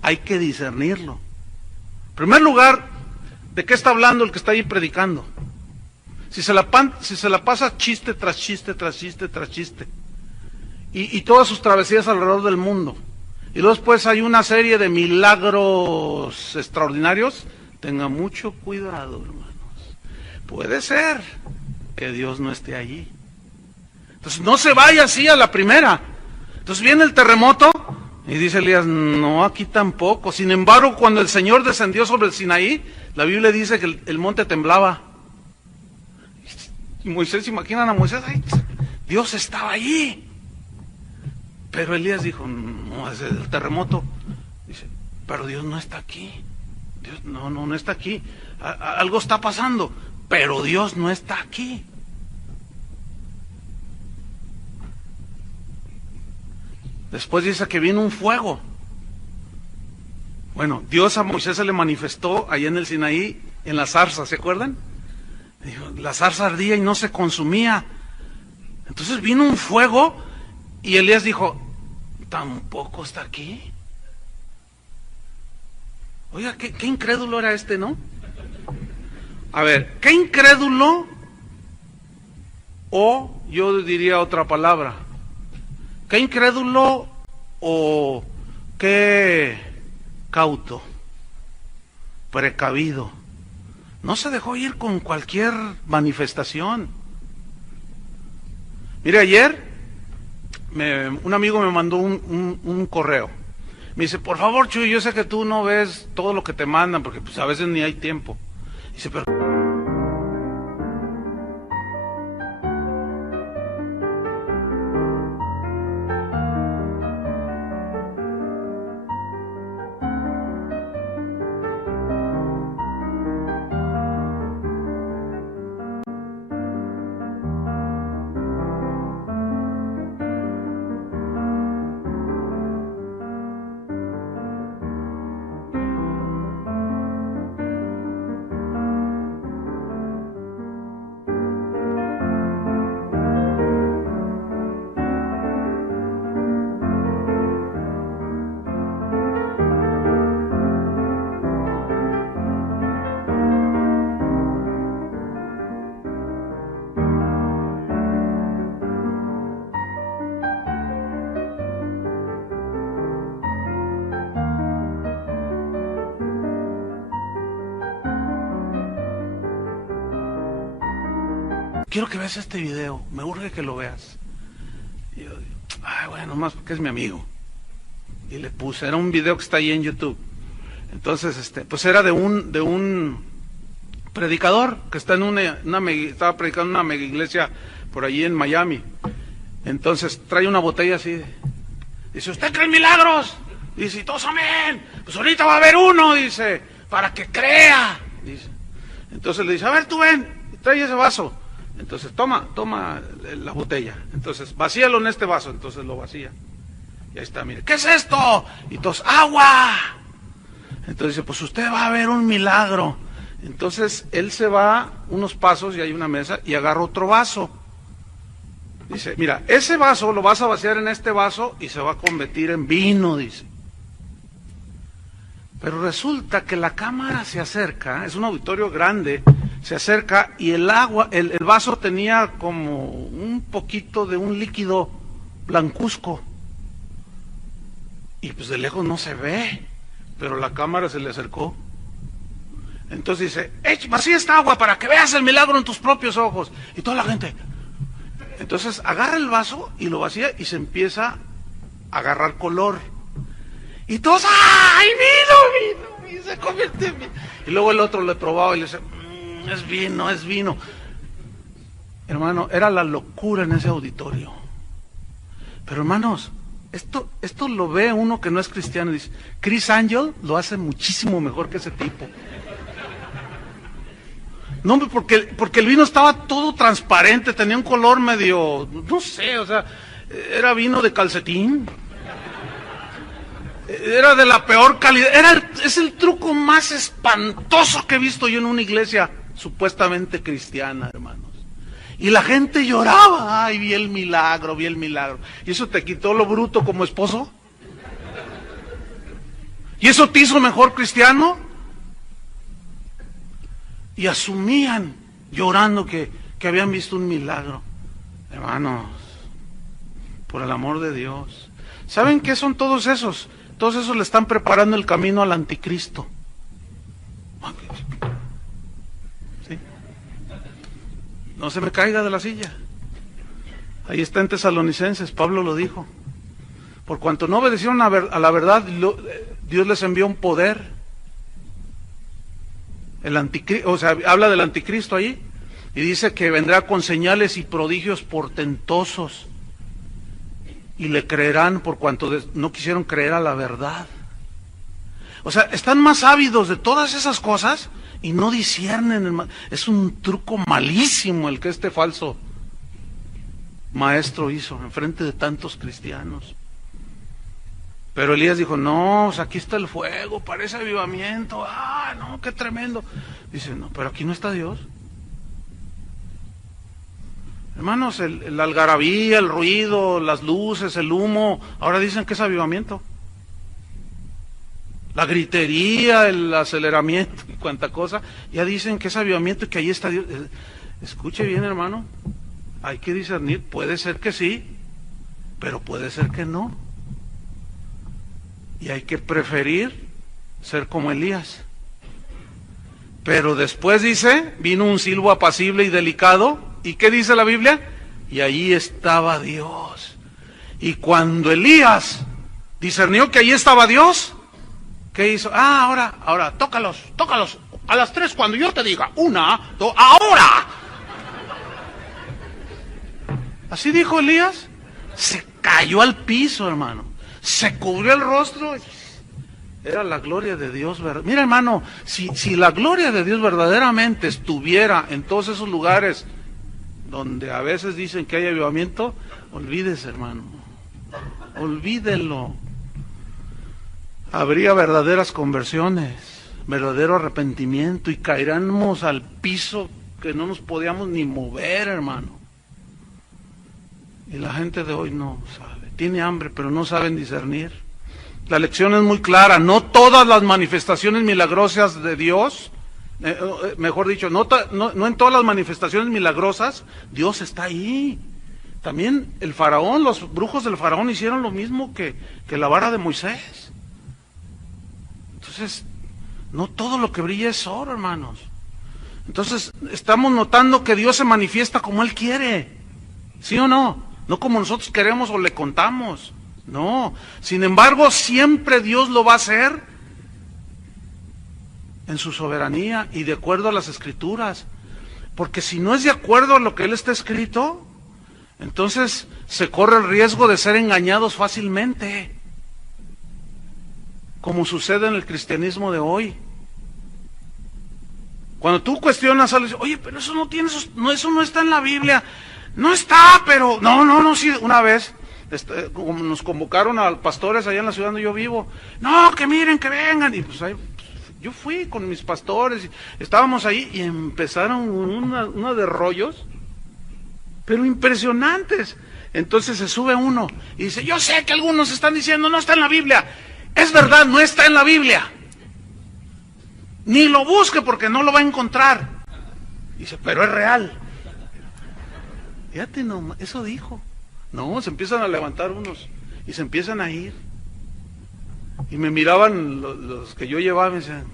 Hay que discernirlo. En primer lugar, ¿de qué está hablando el que está ahí predicando? Si se la pasa chiste tras chiste, tras chiste, tras chiste, y todas sus travesías alrededor del mundo, y luego después hay una serie de milagros extraordinarios, tenga mucho cuidado, hermanos. Puede ser que Dios no esté allí. Entonces no se vaya así a la primera. Entonces viene el terremoto y dice Elías, no, aquí tampoco. Sin embargo, cuando el Señor descendió sobre el Sinaí, la Biblia dice que el monte temblaba. Y Moisés, imaginan a Moisés, ay, Dios estaba allí. Pero Elías dijo, no, es el terremoto. Dice, pero Dios no está aquí. Dios no está aquí. Algo está pasando, pero Dios no está aquí. Después dice que vino un fuego. Bueno, Dios a Moisés se le manifestó allá en el Sinaí, en la zarza, ¿se acuerdan? Dijo, la zarza ardía y no se consumía. Entonces vino un fuego y Elías dijo, tampoco está aquí. Oiga, qué incrédulo era este, ¿no? A ver, qué incrédulo, o yo diría otra palabra, qué incrédulo o qué cauto, precavido. No se dejó ir con cualquier manifestación. Mire, ayer un amigo me mandó un correo. Me dice, por favor, Chuy, yo sé que tú no ves todo lo que te mandan, porque pues a veces ni hay tiempo. Dice, pero... quiero que veas este video, me urge que lo veas. Y yo digo, ay, bueno, más porque es mi amigo. Y le puse, era un video que está ahí en YouTube. Entonces, pues era de un predicador que está en estaba predicando en una mega iglesia por allí en Miami. Entonces trae una botella así. Dice, ¿usted cree en milagros? Dice, todos amén. Pues ahorita va a haber uno, dice, para que crea. Dice. Entonces le dice, a ver, tú ven, trae ese vaso. Entonces toma la botella. Entonces vacíalo en este vaso. Entonces lo vacía. Y ahí está, mire, ¿qué es esto? Y todos, agua. Entonces dice, pues usted va a ver un milagro. Entonces él se va unos pasos y hay una mesa y agarra otro vaso. Dice, mira, ese vaso lo vas a vaciar en este vaso y se va a convertir en vino, dice. Pero resulta que la cámara se acerca, es un auditorio grande, se acerca y el vaso tenía como un poquito de un líquido blancuzco. Y pues de lejos no se ve, pero la cámara se le acercó. Entonces dice, vacía esta agua para que veas el milagro en tus propios ojos. Y toda la gente. Entonces agarra el vaso y lo vacía y se empieza a agarrar color. Y todos, ¡ay, vino! Y se convierte en vino. Y luego el otro le probaba y le dice, es vino, es vino. Hermano, era la locura en ese auditorio. Pero hermanos, esto lo ve uno que no es cristiano y dice, Chris Angel lo hace muchísimo mejor que ese tipo. No, porque el vino estaba todo transparente, tenía un color medio, no sé, o sea, era vino de calcetín. Era de la peor calidad. Es el truco más espantoso que he visto yo en una iglesia supuestamente cristiana, hermanos. Y la gente lloraba. Ay, vi el milagro, vi el milagro. ¿Y eso te quitó lo bruto como esposo? ¿Y eso te hizo mejor cristiano? Y asumían, llorando, que habían visto un milagro. Hermanos, por el amor de Dios. ¿Saben qué son todos esos? Todos esos le están preparando el camino al anticristo. ¿Sí? No se me caiga de la silla. Ahí está en Tesalonicenses, Pablo lo dijo. Por cuanto no obedecieron a la verdad, Dios les envió un poder. El anticristo, o sea, habla del anticristo ahí, y dice que vendrá con señales y prodigios portentosos. Y le creerán por cuanto no quisieron creer a la verdad. O sea, están más ávidos de todas esas cosas y no disciernen. Es un truco malísimo el que este falso maestro hizo en frente de tantos cristianos. Pero Elías dijo, no, pues aquí está el fuego, parece avivamiento. Ah, no, qué tremendo. Dice, no, pero aquí no está Dios. Hermanos, la algarabía, el ruido, las luces, el humo, ahora dicen que es avivamiento. La gritería, el aceleramiento y cuanta cosa, ya dicen que es avivamiento y que ahí está Dios. Escuche bien, hermano, hay que discernir, puede ser que sí, pero puede ser que no. Y hay que preferir ser como Elías. Pero después dice, vino un silbo apacible y delicado. ¿Y qué dice la Biblia? Y ahí estaba Dios. Y cuando Elías discernió que ahí estaba Dios, ¿qué hizo? Ahora, tócalos. A las 3 cuando yo te diga, 1, 2, ahora. Así dijo Elías. Se cayó al piso, hermano. Se cubrió el rostro. Era la gloria de Dios. Mira, hermano, si la gloria de Dios verdaderamente estuviera en todos esos lugares donde a veces dicen que hay avivamiento, olvídese, hermano, olvídelo. Habría verdaderas conversiones, verdadero arrepentimiento y caeríamos al piso que no nos podíamos ni mover, hermano. Y la gente de hoy no sabe, tiene hambre pero no saben discernir. La lección es muy clara, no todas las manifestaciones milagrosas de Dios, mejor dicho, no en todas las manifestaciones milagrosas, Dios está ahí. También el faraón, los brujos del faraón hicieron lo mismo que la vara de Moisés. Entonces, no todo lo que brilla es oro, hermanos. Entonces, estamos notando que Dios se manifiesta como Él quiere, ¿sí o no? No como nosotros queremos o le contamos, no. Sin embargo, siempre Dios lo va a hacer en su soberanía y de acuerdo a las Escrituras. Porque si no es de acuerdo a lo que Él está escrito, entonces se corre el riesgo de ser engañados fácilmente, como sucede en el cristianismo de hoy. Cuando tú cuestionas algo, oye, pero eso eso no está en la Biblia. No está, pero no, sí, una vez nos convocaron a pastores allá en la ciudad donde yo vivo. No, que miren, que vengan. Y pues ahí, yo fui con mis pastores, estábamos ahí y empezaron una de rollos, pero impresionantes. Entonces se sube uno y dice, yo sé que algunos están diciendo, no está en la Biblia. Es verdad, no está en la Biblia. Ni lo busque porque no lo va a encontrar. Dice, pero es real. Fíjate nomás, eso dijo. No, se empiezan a levantar unos y se empiezan a ir. Y me miraban los que yo llevaba y me decían,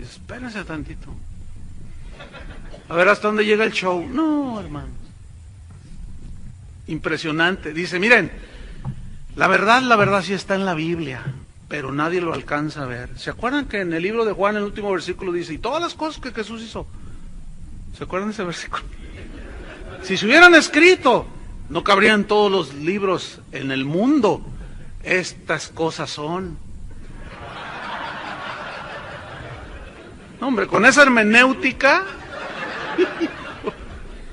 espérense tantito. A ver hasta dónde llega el show. No, hermanos. Impresionante. Dice, miren, la verdad sí está en la Biblia, pero nadie lo alcanza a ver. ¿Se acuerdan que en el libro de Juan, en el último versículo dice, y todas las cosas que Jesús hizo? ¿Se acuerdan de ese versículo? Si se hubieran escrito, no cabrían todos los libros en el mundo. Estas cosas son. No, hombre, con esa hermenéutica,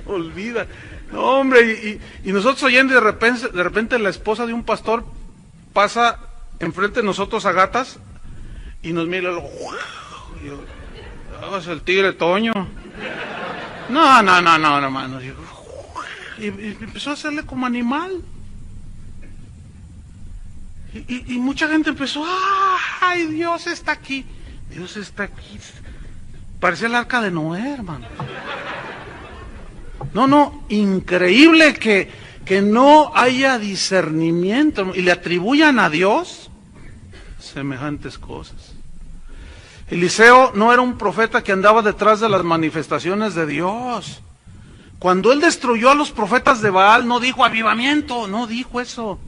olvida. No, hombre, y nosotros oyendo y de repente la esposa de un pastor pasa enfrente de nosotros a gatas y nos mira y yo, oh, es el tigre Toño. No, hermano. Y empezó a hacerle como animal. Y mucha gente empezó, ¡ay, Dios está aquí! Dios está aquí. Parecía el arca de Noé, hermano. No, increíble que no haya discernimiento y le atribuyan a Dios semejantes cosas. Eliseo no era un profeta que andaba detrás de las manifestaciones de Dios. Cuando él destruyó a los profetas de Baal, no dijo avivamiento, no dijo eso.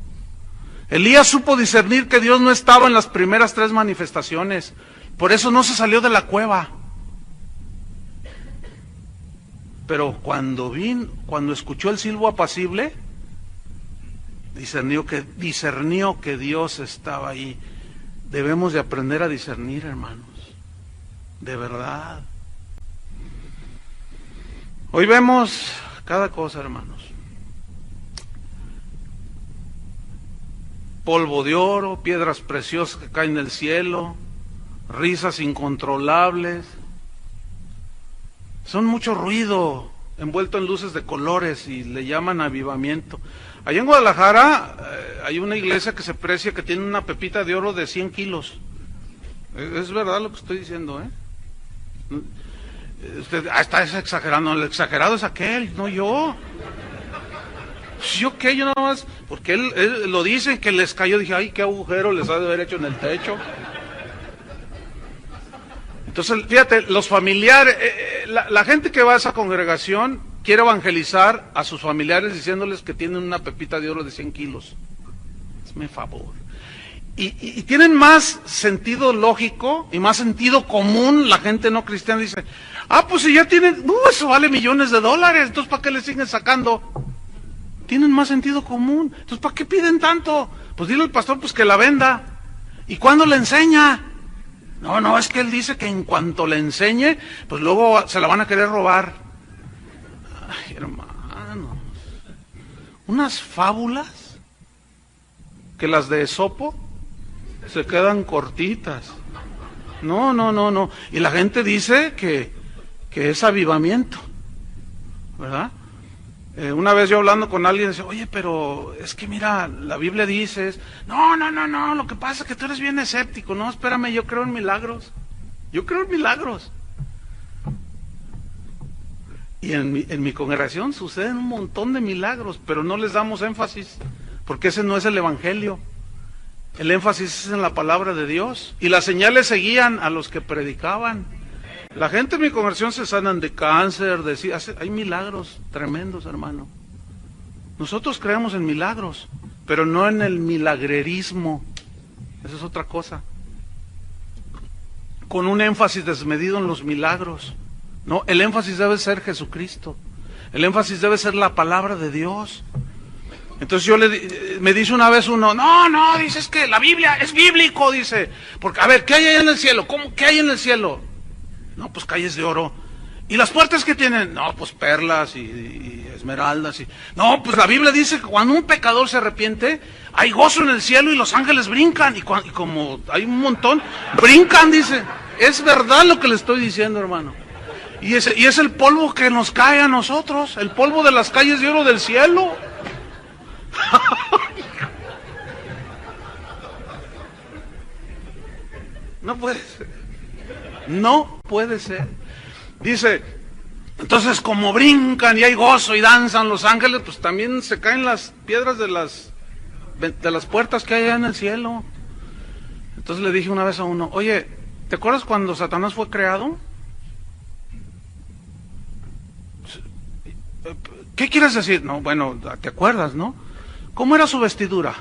Elías supo discernir que Dios no estaba en las primeras 3 manifestaciones, por eso no se salió de la cueva. Pero cuando escuchó el silbo apacible, discernió que Dios estaba ahí. Debemos de aprender a discernir, hermanos, de verdad. Hoy vemos cada cosa, hermanos. Polvo de oro, piedras preciosas que caen del cielo, risas incontrolables. Son mucho ruido envuelto en luces de colores y le llaman avivamiento. Allá en Guadalajara hay una iglesia que se precia que tiene una pepita de oro de 100 kilos. Es verdad lo que estoy diciendo, ¿eh? Usted está exagerando, el exagerado es aquel, no yo. ¿Yo qué? Yo nada más, porque él lo dicen que les cayó, dije, ay, qué agujero les ha de haber hecho en el techo. Entonces, fíjate, los familiares, la gente que va a esa congregación quiere evangelizar a sus familiares diciéndoles que tienen una pepita de oro de 100 kilos. Hazme favor. Y tienen más sentido lógico y más sentido común la gente no cristiana. Dice, pues si ya tienen, eso vale millones de dólares, entonces ¿para qué le siguen sacando? Tienen más sentido común, entonces ¿para qué piden tanto? Pues dile al pastor pues que la venda. ¿Y cuándo le enseña? No, es que él dice que en cuanto le enseñe, pues luego se la van a querer robar. Ay, hermanos, unas fábulas que las de Esopo se quedan cortitas. No. Y la gente dice que es avivamiento, ¿verdad? Una vez yo hablando con alguien, decía, oye, pero es que mira, la Biblia dice, no, lo que pasa es que tú eres bien escéptico. No, espérame, yo creo en milagros. Y en mi congregación suceden un montón de milagros, pero no les damos énfasis, porque ese no es el evangelio. El énfasis es en la palabra de Dios, y las señales seguían a los que predicaban. La gente en mi congregación se sanan de cáncer, hay milagros tremendos, hermano. Nosotros creemos en milagros, pero no en el milagrerismo. Esa es otra cosa. Con un énfasis desmedido en los milagros. No, el énfasis debe ser Jesucristo. El énfasis debe ser la palabra de Dios. Entonces me dice una vez uno, no, dice, es que la Biblia es bíblico, dice. Porque, a ver, ¿qué hay allá en el cielo? ¿Qué hay en el cielo? No, pues calles de oro. ¿Y las puertas que tienen? No, pues perlas y esmeraldas. No, pues la Biblia dice que cuando un pecador se arrepiente, hay gozo en el cielo y los ángeles brincan. Y como hay un montón, brincan, dice. Es verdad lo que le estoy diciendo, hermano. Y es el polvo que nos cae a nosotros, el polvo de las calles de oro del cielo. No puede ser. No puede ser. Dice, entonces como brincan y hay gozo y danzan los ángeles, pues también se caen las piedras de las puertas que hay allá en el cielo. Entonces le dije una vez a uno, oye, ¿te acuerdas cuando Satanás fue creado? ¿Qué quieres decir? No, bueno, ¿te acuerdas, no? ¿Cómo era su vestidura?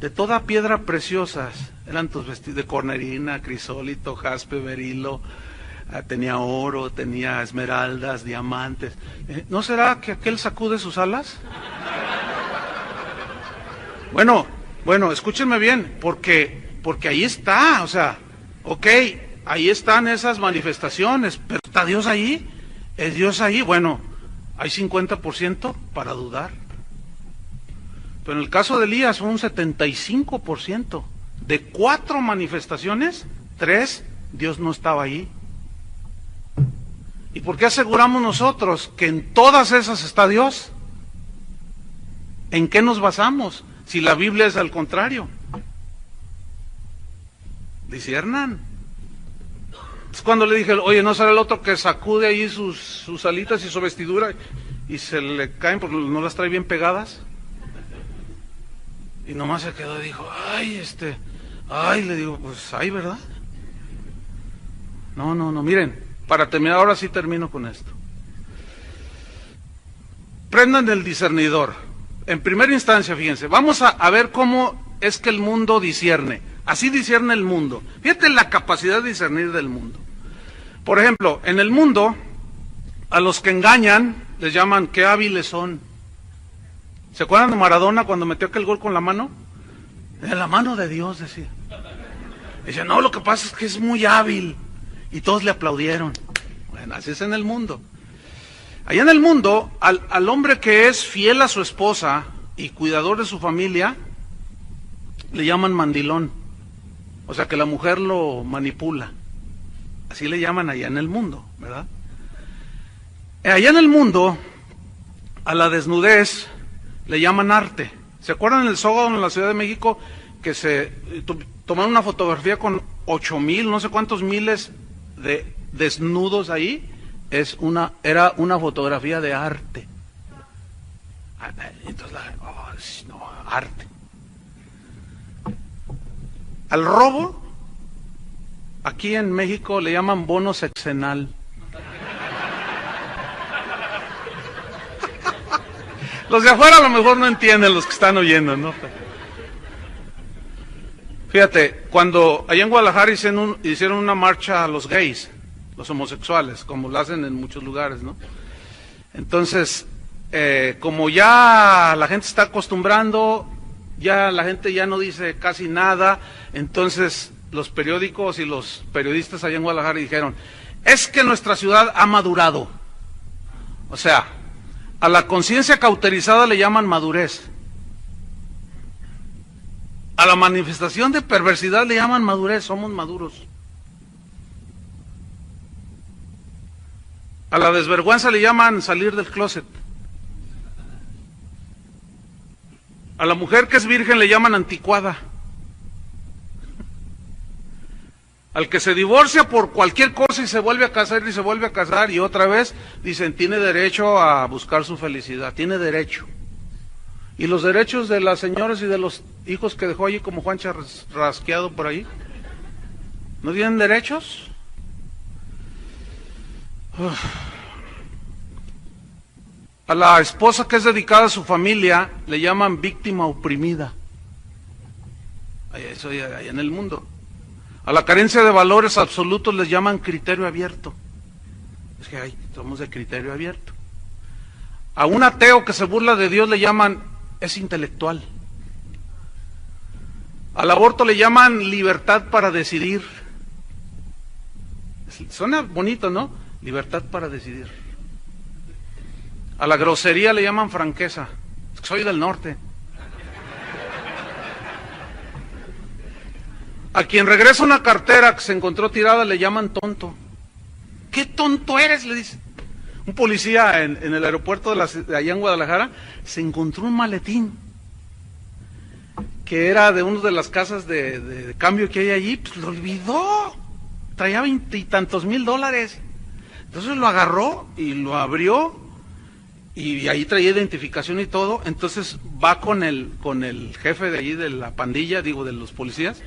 De toda piedra preciosas. Eran tus vestidos de cornerina, crisólito, jaspe, berilo. Tenía oro, tenía esmeraldas, diamantes. ¿No será que aquel sacude sus alas? Bueno, escúchenme bien, porque ahí está, o sea, ok, ahí están esas manifestaciones, pero ¿está Dios ahí? ¿Es Dios ahí? Bueno, hay 50% para dudar. Pero en el caso de Elías fue un 75%. De 4 manifestaciones, 3, Dios no estaba ahí. ¿Y por qué aseguramos nosotros que en todas esas está Dios? ¿En qué nos basamos? Si la Biblia es al contrario. Disciernan. Es cuando le dije, oye, ¿no será el otro que sacude ahí sus alitas y su vestidura y se le caen porque no las trae bien pegadas? Y nomás se quedó y dijo, le digo, pues, ¿verdad? No, miren, para terminar, ahora sí termino con esto. Prendan el discernidor. En primera instancia, fíjense, vamos a ver cómo es que el mundo discierne. Así discierne el mundo. Fíjate la capacidad de discernir del mundo. Por ejemplo, en el mundo, a los que engañan, les llaman, qué hábiles son. ¿Se acuerdan de Maradona cuando metió aquel gol con la mano? En la mano de Dios, decía. Dice, no, lo que pasa es que es muy hábil. Y todos le aplaudieron. Bueno, así es en el mundo. Allá en el mundo, al hombre que es fiel a su esposa y cuidador de su familia, le llaman mandilón. O sea que la mujer lo manipula. Así le llaman allá en el mundo, ¿verdad? Allá en el mundo, a la desnudez le llaman arte. ¿Se acuerdan del Zócalo en la Ciudad de México que se tomaron una fotografía con 8,000, no sé cuántos miles de desnudos ahí? Era una fotografía de arte. Entonces, arte. Al robo, aquí en México le llaman bono sexenal. Los de afuera a lo mejor no entienden, los que están oyendo, ¿no? Fíjate, cuando allá en Guadalajara hicieron una marcha a los gays, los homosexuales, como lo hacen en muchos lugares, ¿no? Entonces, como ya la gente está acostumbrando, ya la gente ya no dice casi nada, entonces los periódicos y los periodistas allá en Guadalajara dijeron, es que nuestra ciudad ha madurado. O sea, a la conciencia cauterizada le llaman madurez. A la manifestación de perversidad le llaman madurez, somos maduros. A la desvergüenza le llaman salir del closet. A la mujer que es virgen le llaman anticuada. Al que se divorcia por cualquier cosa y se vuelve a casar y se vuelve a casar y otra vez dicen tiene derecho a buscar su felicidad, tiene derecho. ¿Y los derechos de las señoras y de los hijos que dejó allí como Juan rasqueado por ahí? ¿No tienen derechos? A la esposa que es dedicada a su familia le llaman víctima oprimida. Eso allá en el mundo. A la carencia de valores absolutos les llaman criterio abierto. Es que somos de criterio abierto. A un ateo que se burla de Dios le llaman es intelectual. Al aborto le llaman libertad para decidir. Suena bonito, ¿no? Libertad para decidir. A la grosería le llaman franqueza. Es que soy del norte. A quien regresa una cartera que se encontró tirada le llaman tonto. ¿Qué tonto eres? Le dice. Un policía en el aeropuerto de allá en Guadalajara se encontró un maletín que era de una de las casas de cambio que hay allí, pues lo olvidó. Traía 20 y tantos mil dólares. Entonces lo agarró y lo abrió y ahí traía identificación y todo. Entonces va con el jefe de allí de la pandilla, digo de los policías,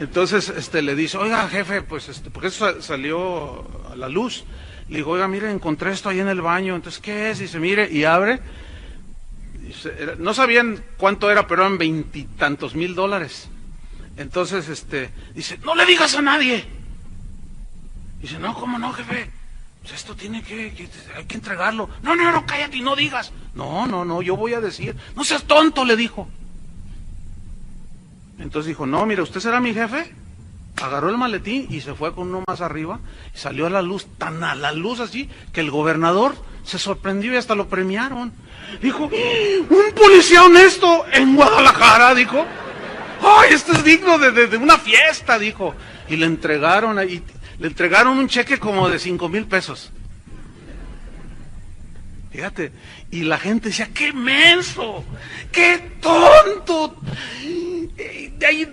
Entonces le dice, oiga jefe, pues porque eso salió a la luz. Le digo, oiga, mire, encontré esto ahí en el baño. Entonces, ¿qué es? Dice, mire, y abre. Dice, no sabían cuánto era, pero eran $20 mil. Entonces, dice, no le digas a nadie. Dice, no, ¿cómo no, jefe? Pues esto tiene hay que entregarlo. No, cállate y no digas. No, yo voy a decir. No seas tonto, le dijo. Entonces dijo, no, mire, ¿usted será mi jefe? Agarró el maletín y se fue con uno más arriba y salió a la luz, tan a la luz así, que el gobernador se sorprendió y hasta lo premiaron. Dijo, un policía honesto en Guadalajara, dijo. ¡Ay, esto es digno de una fiesta!, dijo. Y le entregaron un cheque como de 5,000 pesos. Fíjate, y la gente decía, ¡qué menso! ¡Qué tonto!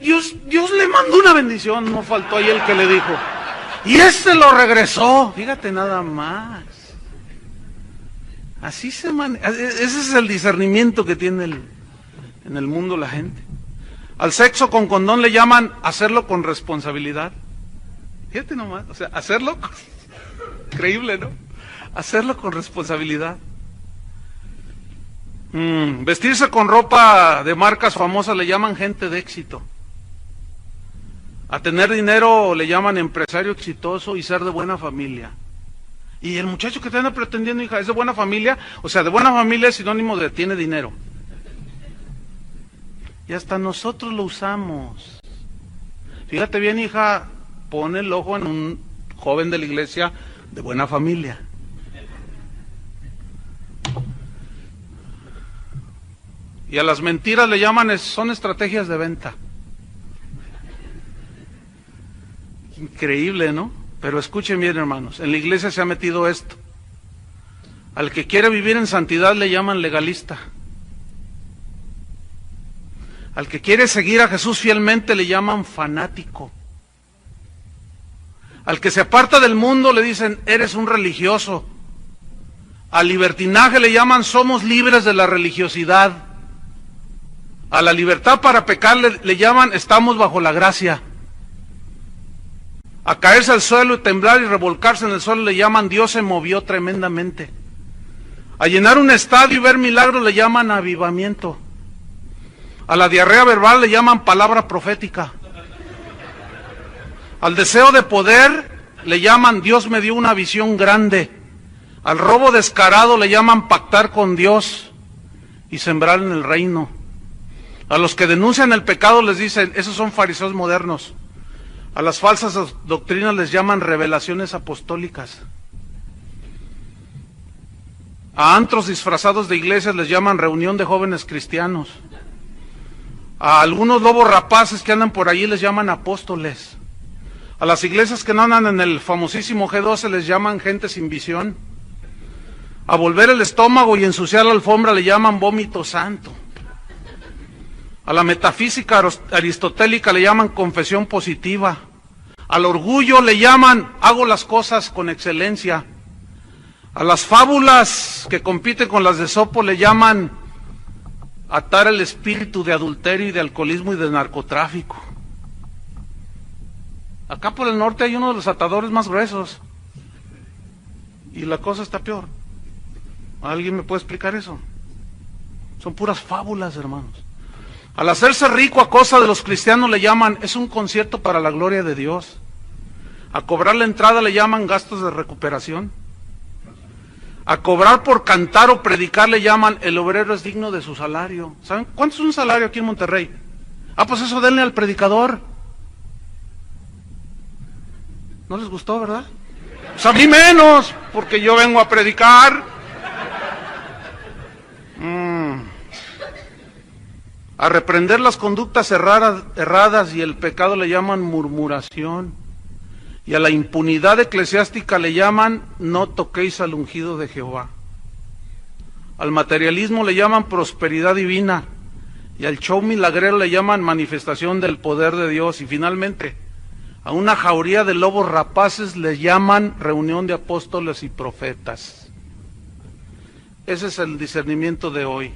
Dios le mandó una bendición, no faltó ahí el que le dijo. Y lo regresó, fíjate nada más. Así ese es el discernimiento que tiene en el mundo la gente. Al sexo con condón le llaman hacerlo con responsabilidad. Fíjate nomás, o sea, hacerlo, increíble, ¿no? Hacerlo con responsabilidad. Vestirse con ropa de marcas famosas le llaman gente de éxito. A tener dinero le llaman empresario exitoso y ser de buena familia. Y el muchacho que te anda pretendiendo, hija, es de buena familia, o sea, de buena familia es sinónimo de tiene dinero. Y hasta nosotros lo usamos. Fíjate bien, hija, pon el ojo en un joven de la iglesia de buena familia. Y a las mentiras le llaman, son estrategias de venta. Increíble, ¿no? Pero escuchen bien, hermanos, en la iglesia se ha metido esto. Al que quiere vivir en santidad le llaman legalista. Al que quiere seguir a Jesús fielmente le llaman fanático. Al que se aparta del mundo le dicen, eres un religioso. Al libertinaje le llaman, somos libres de la religiosidad. A la libertad para pecar le llaman, estamos bajo la gracia. A caerse al suelo y temblar y revolcarse en el suelo le llaman, Dios se movió tremendamente. A llenar un estadio y ver milagros le llaman avivamiento. A la diarrea verbal le llaman palabra profética. Al deseo de poder le llaman, Dios me dio una visión grande. Al robo descarado le llaman pactar con Dios y sembrar en el reino. A los que denuncian el pecado les dicen, esos son fariseos modernos. A las falsas doctrinas les llaman revelaciones apostólicas. A antros disfrazados de iglesias les llaman reunión de jóvenes cristianos. A algunos lobos rapaces que andan por allí les llaman apóstoles. A las iglesias que no andan en el famosísimo G12 les llaman gente sin visión. A volver el estómago y ensuciar la alfombra le llaman vómito santo. A la metafísica aristotélica le llaman confesión positiva. Al orgullo le llaman hago las cosas con excelencia. A las fábulas que compiten con las de Esopo le llaman atar el espíritu de adulterio y de alcoholismo y de narcotráfico. Acá por el norte hay uno de los atadores más gruesos y la cosa está peor. ¿Alguien me puede explicar eso? Son puras fábulas, hermanos. Al hacerse rico a costa de los cristianos le llaman, es un concierto para la gloria de Dios. A cobrar la entrada le llaman gastos de recuperación. A cobrar por cantar o predicar le llaman, el obrero es digno de su salario. ¿Saben cuánto es un salario aquí en Monterrey? Ah, pues eso denle al predicador. ¿No les gustó, verdad? Pues a mí menos, porque yo vengo a predicar. A reprender las conductas erradas y el pecado le llaman murmuración. Y a la impunidad eclesiástica le llaman no toquéis al ungido de Jehová. Al materialismo le llaman prosperidad divina. Y al show milagrero le llaman manifestación del poder de Dios. Y finalmente, a una jauría de lobos rapaces le llaman reunión de apóstoles y profetas. Ese es el discernimiento de hoy.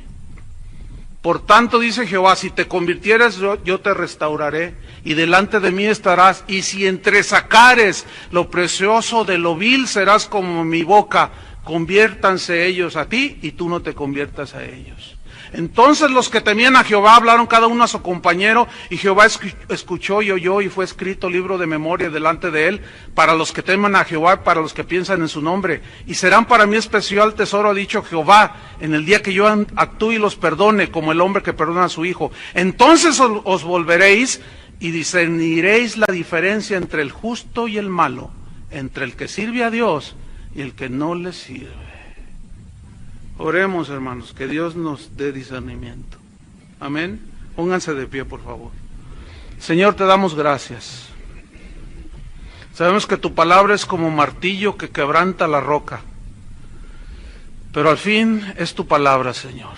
Por tanto, dice Jehová, si te convirtieres, yo te restauraré, y delante de mí estarás, y si entresacares lo precioso de lo vil, serás como mi boca. Conviértanse ellos a ti, y tú no te conviertas a ellos. Entonces los que temían a Jehová hablaron cada uno a su compañero, y Jehová escuchó y oyó, y fue escrito libro de memoria delante de él, para los que teman a Jehová, para los que piensan en su nombre. Y serán para mí especial tesoro, ha dicho Jehová, en el día que yo actúe y los perdone, como el hombre que perdona a su hijo. Entonces os volveréis y discerniréis la diferencia entre el justo y el malo, entre el que sirve a Dios y el que no le sirve. Oremos, hermanos, que Dios nos dé discernimiento. Amén. Pónganse de pie, por favor. Señor, te damos gracias. Sabemos que tu palabra es como martillo que quebranta la roca, pero al fin es tu palabra, Señor.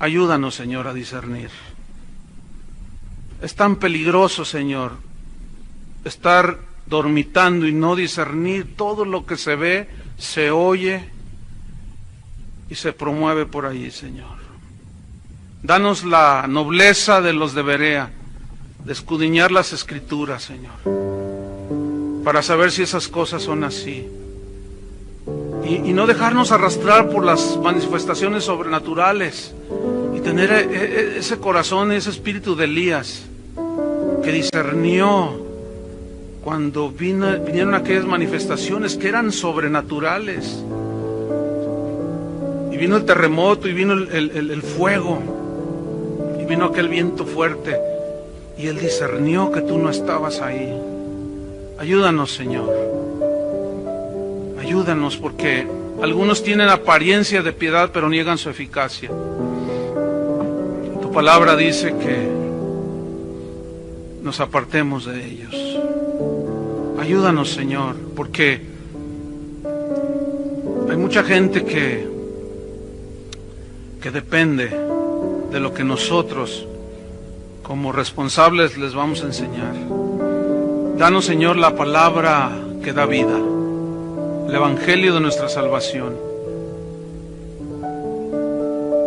Ayúdanos, Señor, a discernir. Es tan peligroso, Señor, estar dormitando y no discernir todo lo que se ve, se oye y se promueve por ahí, Señor. Danos la nobleza de los de Berea, de escudriñar las Escrituras, Señor, para saber si esas cosas son así. Y no dejarnos arrastrar por las manifestaciones sobrenaturales, y tener ese corazón, ese espíritu de Elías, que discernió cuando vinieron aquellas manifestaciones que eran sobrenaturales. Y vino el terremoto, y vino el fuego, y vino aquel viento fuerte, y él discernió que tú no estabas ahí. Ayúdanos, Señor. Ayúdanos, porque algunos tienen apariencia de piedad, pero niegan su eficacia. Tu palabra dice que nos apartemos de ellos. Ayúdanos, Señor, porque hay mucha gente que depende de lo que nosotros como responsables les vamos a enseñar. Danos, Señor, la palabra que da vida, el evangelio de nuestra salvación.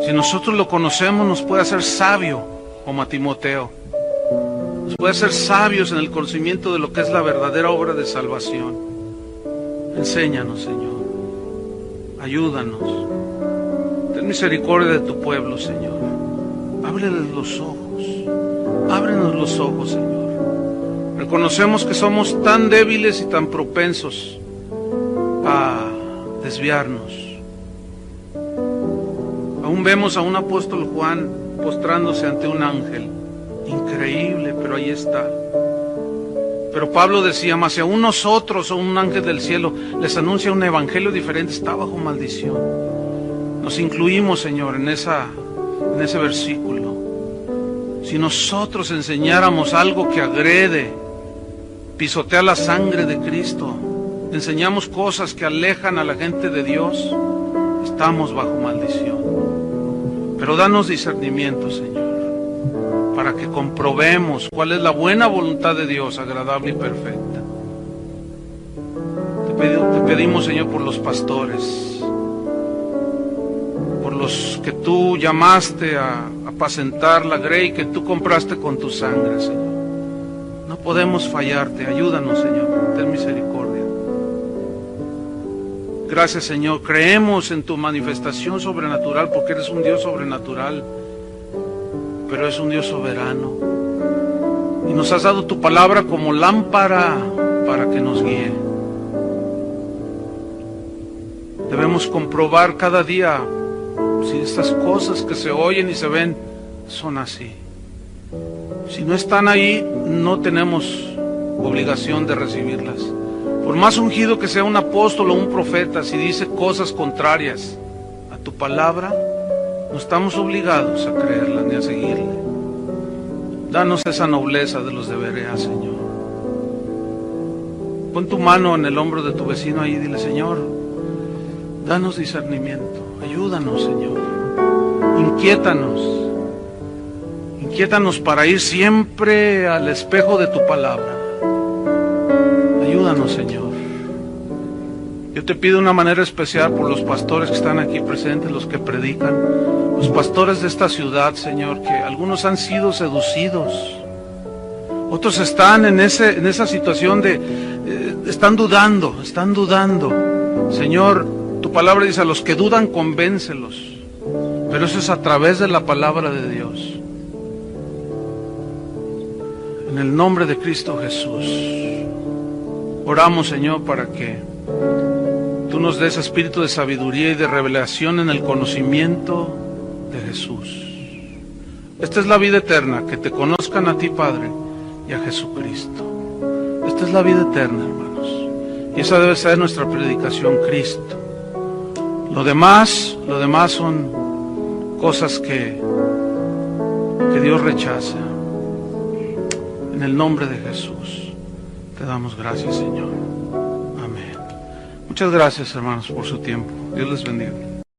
Si nosotros lo conocemos, nos puede hacer sabio como a Timoteo. Nos puede hacer sabios en el conocimiento de lo que es la verdadera obra de salvación. Enséñanos, Señor. Ayúdanos. Ten misericordia de tu pueblo, Señor. Ábreles los ojos. Ábrenos los ojos, Señor. Reconocemos que somos tan débiles y tan propensos a desviarnos. Aún vemos a un apóstol Juan postrándose ante un ángel. Increíble, pero ahí está. Pero Pablo decía, mas si aún nosotros o un ángel del cielo les anuncia un evangelio diferente, está bajo maldición. Nos incluimos, Señor, en ese versículo. Si nosotros enseñáramos algo que agrede, pisotea la sangre de Cristo, enseñamos cosas que alejan a la gente de Dios, estamos bajo maldición. Pero danos discernimiento, Señor, para que comprobemos cuál es la buena voluntad de Dios, agradable y perfecta. Te pedimos, Señor, por los pastores, por los que tú llamaste a apacentar la grey que tú compraste con tu sangre, Señor. No podemos fallarte, ayúdanos, Señor, ten misericordia. Gracias, Señor, creemos en tu manifestación sobrenatural, porque eres un Dios sobrenatural, pero es un Dios soberano. Y nos has dado tu palabra como lámpara para que nos guíe. Debemos comprobar cada día si estas cosas que se oyen y se ven son así. Si no están ahí, no tenemos obligación de recibirlas. Por más ungido que sea un apóstol o un profeta, si dice cosas contrarias a tu palabra, no estamos obligados a creerla ni a seguirle. Danos esa nobleza de los de Berea, Señor. Pon tu mano en el hombro de tu vecino ahí y dile, Señor, danos discernimiento. Ayúdanos, Señor. Inquiétanos para ir siempre al espejo de tu palabra. Ayúdanos, Señor. Yo te pido de una manera especial por los pastores que están aquí presentes, los que predican, los pastores de esta ciudad, Señor, que algunos han sido seducidos, otros están en esa situación están dudando. Señor, tu palabra dice, a los que dudan, convéncelos. Pero eso es a través de la palabra de Dios. En el nombre de Cristo Jesús, oramos, Señor, para que tú nos des espíritu de sabiduría y de revelación en el conocimiento de Jesús. Esta es la vida eterna, que te conozcan a ti, Padre, y a Jesucristo. Esta es la vida eterna, hermanos. Y esa debe ser nuestra predicación, Cristo. Lo demás son cosas que Dios rechaza. En el nombre de Jesús te damos gracias, Señor. Amén. Muchas gracias, hermanos, por su tiempo. Dios les bendiga.